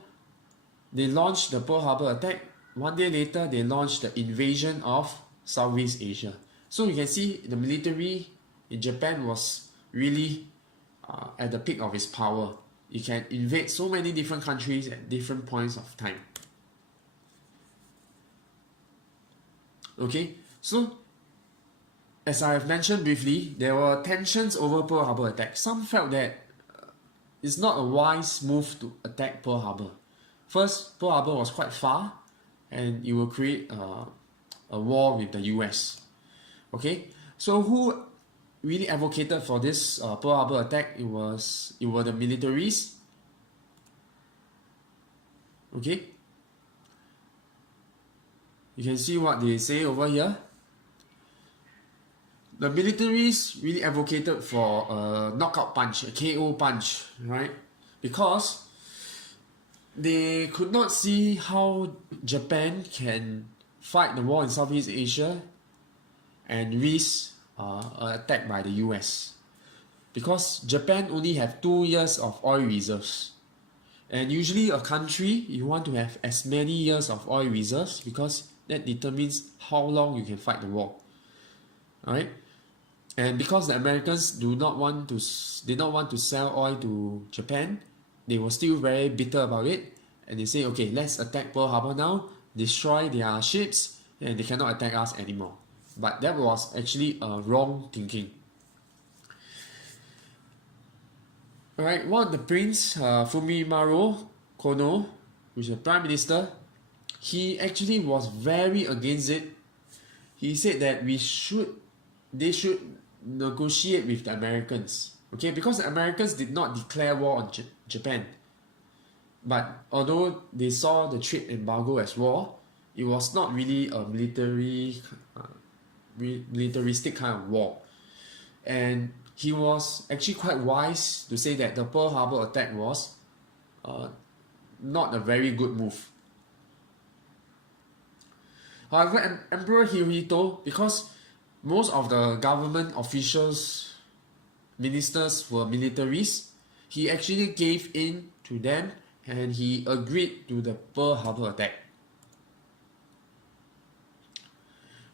they launched the Pearl Harbor attack. One day later, they launched the invasion of Southeast Asia. So you can see the military in Japan was really at the peak of its power. It can invade so many different countries at different points of time. Okay, so as I have mentioned briefly, there were tensions over Pearl Harbor attack. Some felt that it's not a wise move to attack Pearl Harbor. First, Pearl Harbor was quite far, and it will create a war with the US. Okay, so who really advocated for this Pearl Harbor attack? It were the militaries. Okay, you can see what they say over here. The militaries really advocated for a knockout punch, a KO punch, right? Because they could not see how Japan can fight the war in Southeast Asia and risk an attack by the US. Because Japan only have 2 years of oil reserves. And usually a country, you want to have as many years of oil reserves because that determines how long you can fight the war. Alright? And because the Americans did not want to sell oil to Japan, they were still very bitter about it, and they say, okay, let's attack Pearl Harbor now, destroy their ships, and they cannot attack us anymore. But that was actually a wrong thinking. Alright, one of the prince, Fumimaro Kono, which is the prime minister, he actually was very against it. He said that they should negotiate with the Americans, okay, because the Americans did not declare war on Japan. But although they saw the trade embargo as war, it was not really a militaristic kind of war. And he was actually quite wise to say that the Pearl Harbor attack was not a very good move. However, Emperor Hirohito, because most of the government officials, ministers were militaries, he actually gave in to them and he agreed to the Pearl Harbor attack.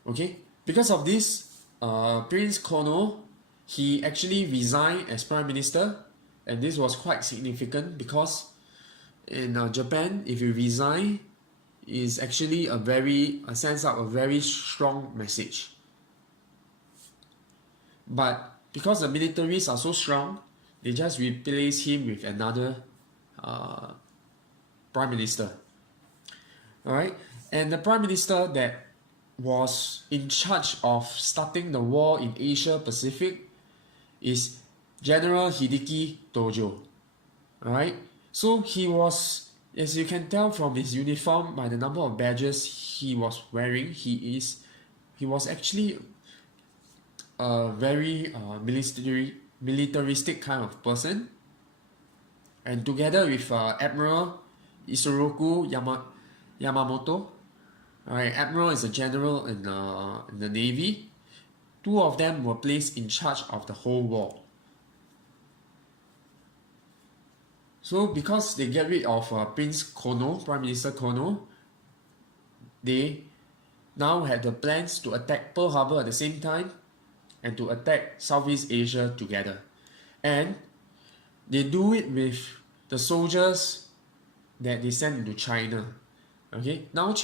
Okay, because of this, Prince Kono, he actually resigned as Prime Minister, and this was quite significant because in Japan, if you resign, is actually sends out a very strong message. But because the militaries are so strong, they just replace him with another Prime Minister. Alright, and the Prime Minister that was in charge of starting the war in Asia Pacific is General Hideki Tojo. Alright, so he was, as you can tell from his uniform by the number of badges he was wearing, he was actually a very militaristic kind of person. And together with Admiral Isoroku Yamamoto, alright, Admiral is a general in the Navy. Two of them were placed in charge of the whole war. So because they get rid of Prince Kono, Prime Minister Kono, they now had the plans to attack Pearl Harbor at the same time and to attack Southeast Asia together. And they do it with the soldiers that they sent into China. Okay, now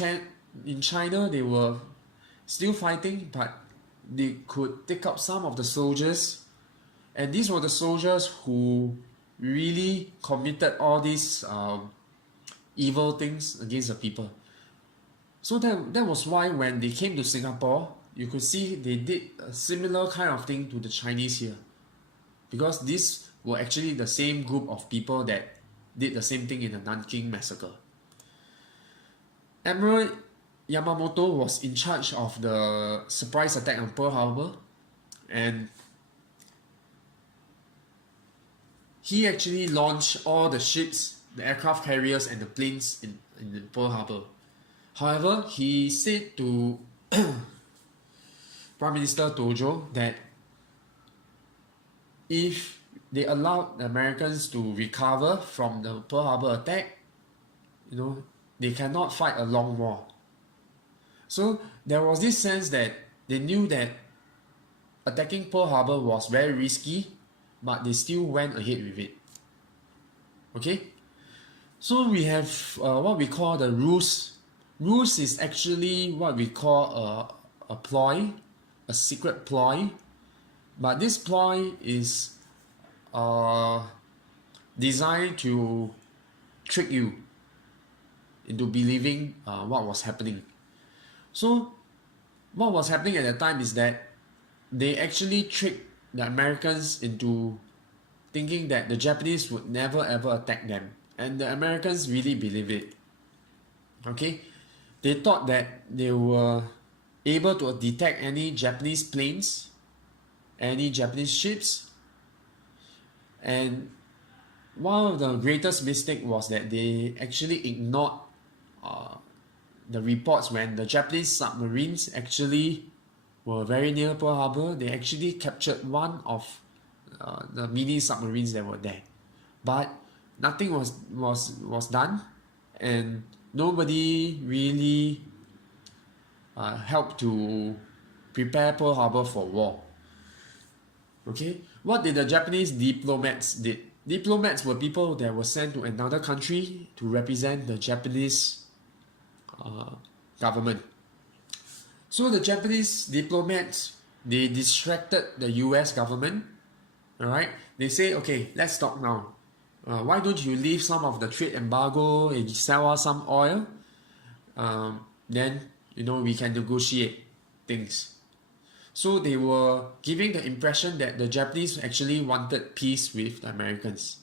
in China they were still fighting, but they could take up some of the soldiers, and these were the soldiers who really committed all these evil things against the people. So that was why when they came to Singapore, you could see they did a similar kind of thing to the Chinese here, because these were actually the same group of people that did the same thing in the Nanking Massacre. Admiral Yamamoto was in charge of the surprise attack on Pearl Harbor, and he actually launched all the ships, the aircraft carriers and the planes in Pearl Harbor. However, he said to Prime Minister Tojo that if they allowed the Americans to recover from the Pearl Harbor attack, they cannot fight a long war. So there was this sense that they knew that attacking Pearl Harbor was very risky, but they still went ahead with it. Okay? So we have what we call the ruse. Ruse is actually what we call a ploy, a secret ploy. But this ploy is designed to trick you into believing what was happening. So what was happening at the time is that they actually tricked the Americans into thinking that the Japanese would never ever attack them, and the Americans really believe it. Okay, they thought that they were able to detect any Japanese planes, any Japanese ships, and one of the greatest mistake was that they actually ignored the reports when the Japanese submarines actually were very near Pearl Harbor. They actually captured one of the mini submarines that were there, but nothing was done, and nobody really helped to prepare Pearl Harbor for war. Okay, what did the Japanese diplomats did? Diplomats were people that were sent to another country to represent the Japanese government. So the Japanese diplomats, they distracted the US government. Alright, they say, okay, let's talk now. Why don't you leave some of the trade embargo and sell us some oil? Then we can negotiate things. So they were giving the impression that the Japanese actually wanted peace with the Americans.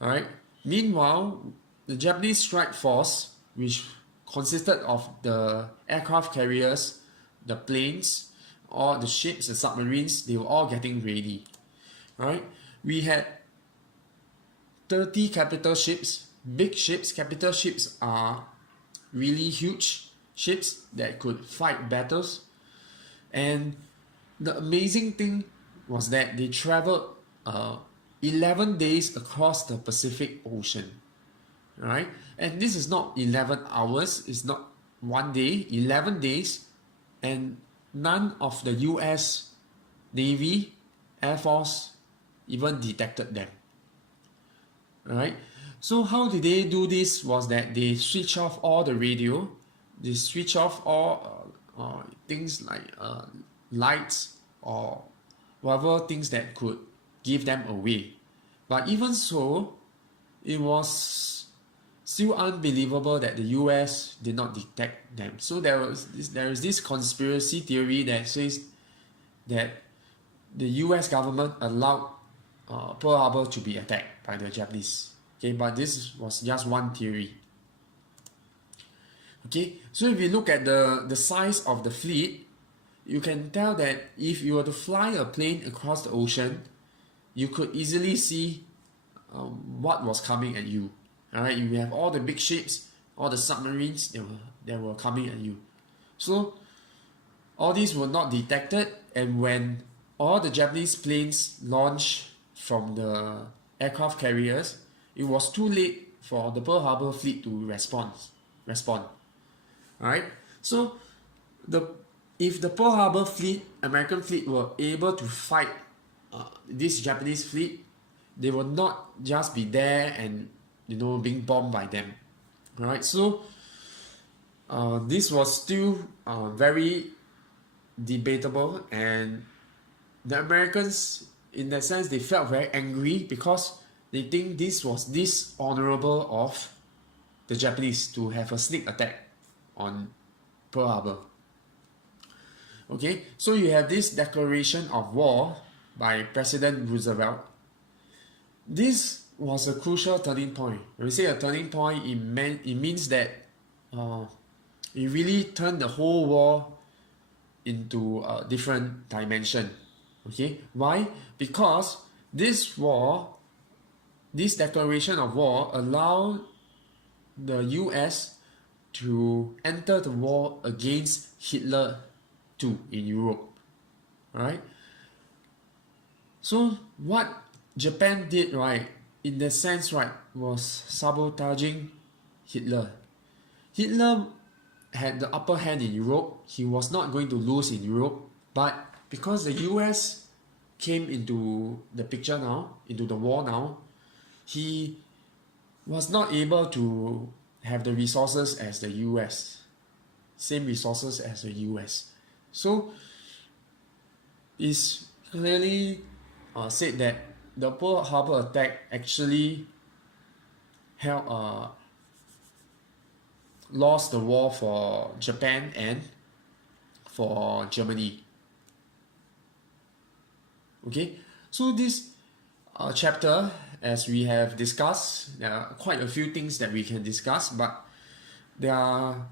Alright. Meanwhile, the Japanese strike force, which consisted of the aircraft carriers, the planes, all the ships, the submarines, they were all getting ready. Alright. We had 30 capital ships, big ships. Capital ships are really huge ships that could fight battles. And the amazing thing was that they traveled 11 days across the Pacific Ocean. Alright? And this is not 11 hours, it's not one day, 11 days, and none of the US Navy, Air Force even detected them. Alright? So how did they do this was that they switch off all the radio, they switch off all things like lights or whatever things that could give them away. But even so, it was still unbelievable that the US did not detect them. So there is this conspiracy theory that says that the US government allowed Pearl Harbor to be attacked by the Japanese. Okay, but this was just one theory. Okay, so if you look at the size of the fleet, you can tell that if you were to fly a plane across the ocean, you could easily see what was coming at you. Alright, you have all the big ships, all the submarines that were coming at you. So all these were not detected, and when all the Japanese planes launched from the aircraft carriers, it was too late for the Pearl Harbor fleet to respond. Alright, so if the Pearl Harbor fleet, American fleet, were able to fight this Japanese fleet, they will not just be there and being bombed by them. Alright, so this was still very debatable, and the Americans, in that sense, they felt very angry because they think this was dishonorable of the Japanese to have a sneak attack on Pearl Harbor. Okay, so you have this declaration of war by President Roosevelt. This was a crucial turning point. When we say a turning point, it means that it really turned the whole war into a different dimension. Okay, why? Because this declaration of war allowed the US to enter the war against Hitler too in Europe. Alright? So what Japan did, right, in the sense, right, was sabotaging Hitler. Hitler had the upper hand in Europe. He was not going to lose in Europe, but because the US came into the picture now, into the war now, he was not able to have the resources as the US, same resources as the US. So it's clearly said that the Pearl Harbor attack actually lost the war for Japan and for Germany. Okay, so this chapter, as we have discussed, there are quite a few things that we can discuss, but there are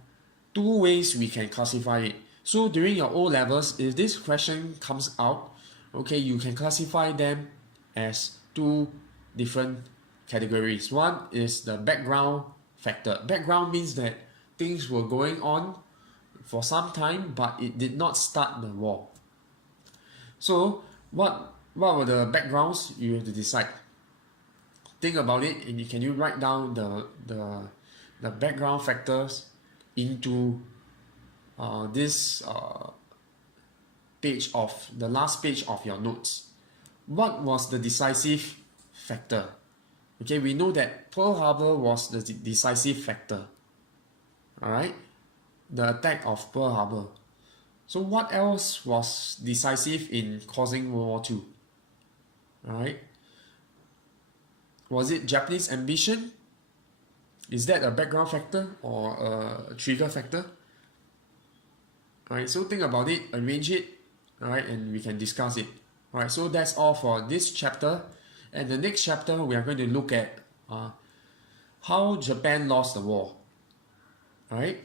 two ways we can classify it. So during your O levels, if this question comes out, okay, you can classify them as two different categories. One is the background factor. Background means that things were going on for some time, but it did not start the war. So what were the backgrounds? You have to decide. Think about it, and can you write down the background factors into this page of the last page of your notes. What was the decisive factor? Okay, we know that Pearl Harbor was the decisive factor. Alright, the attack of Pearl Harbor. So what else was decisive in causing World War II? Alright, was it Japanese ambition? Is that a background factor or a trigger factor? Alright, so think about it, arrange it, alright, and we can discuss it. Alright, so that's all for this chapter. And the next chapter, we are going to look at how Japan lost the war. Alright.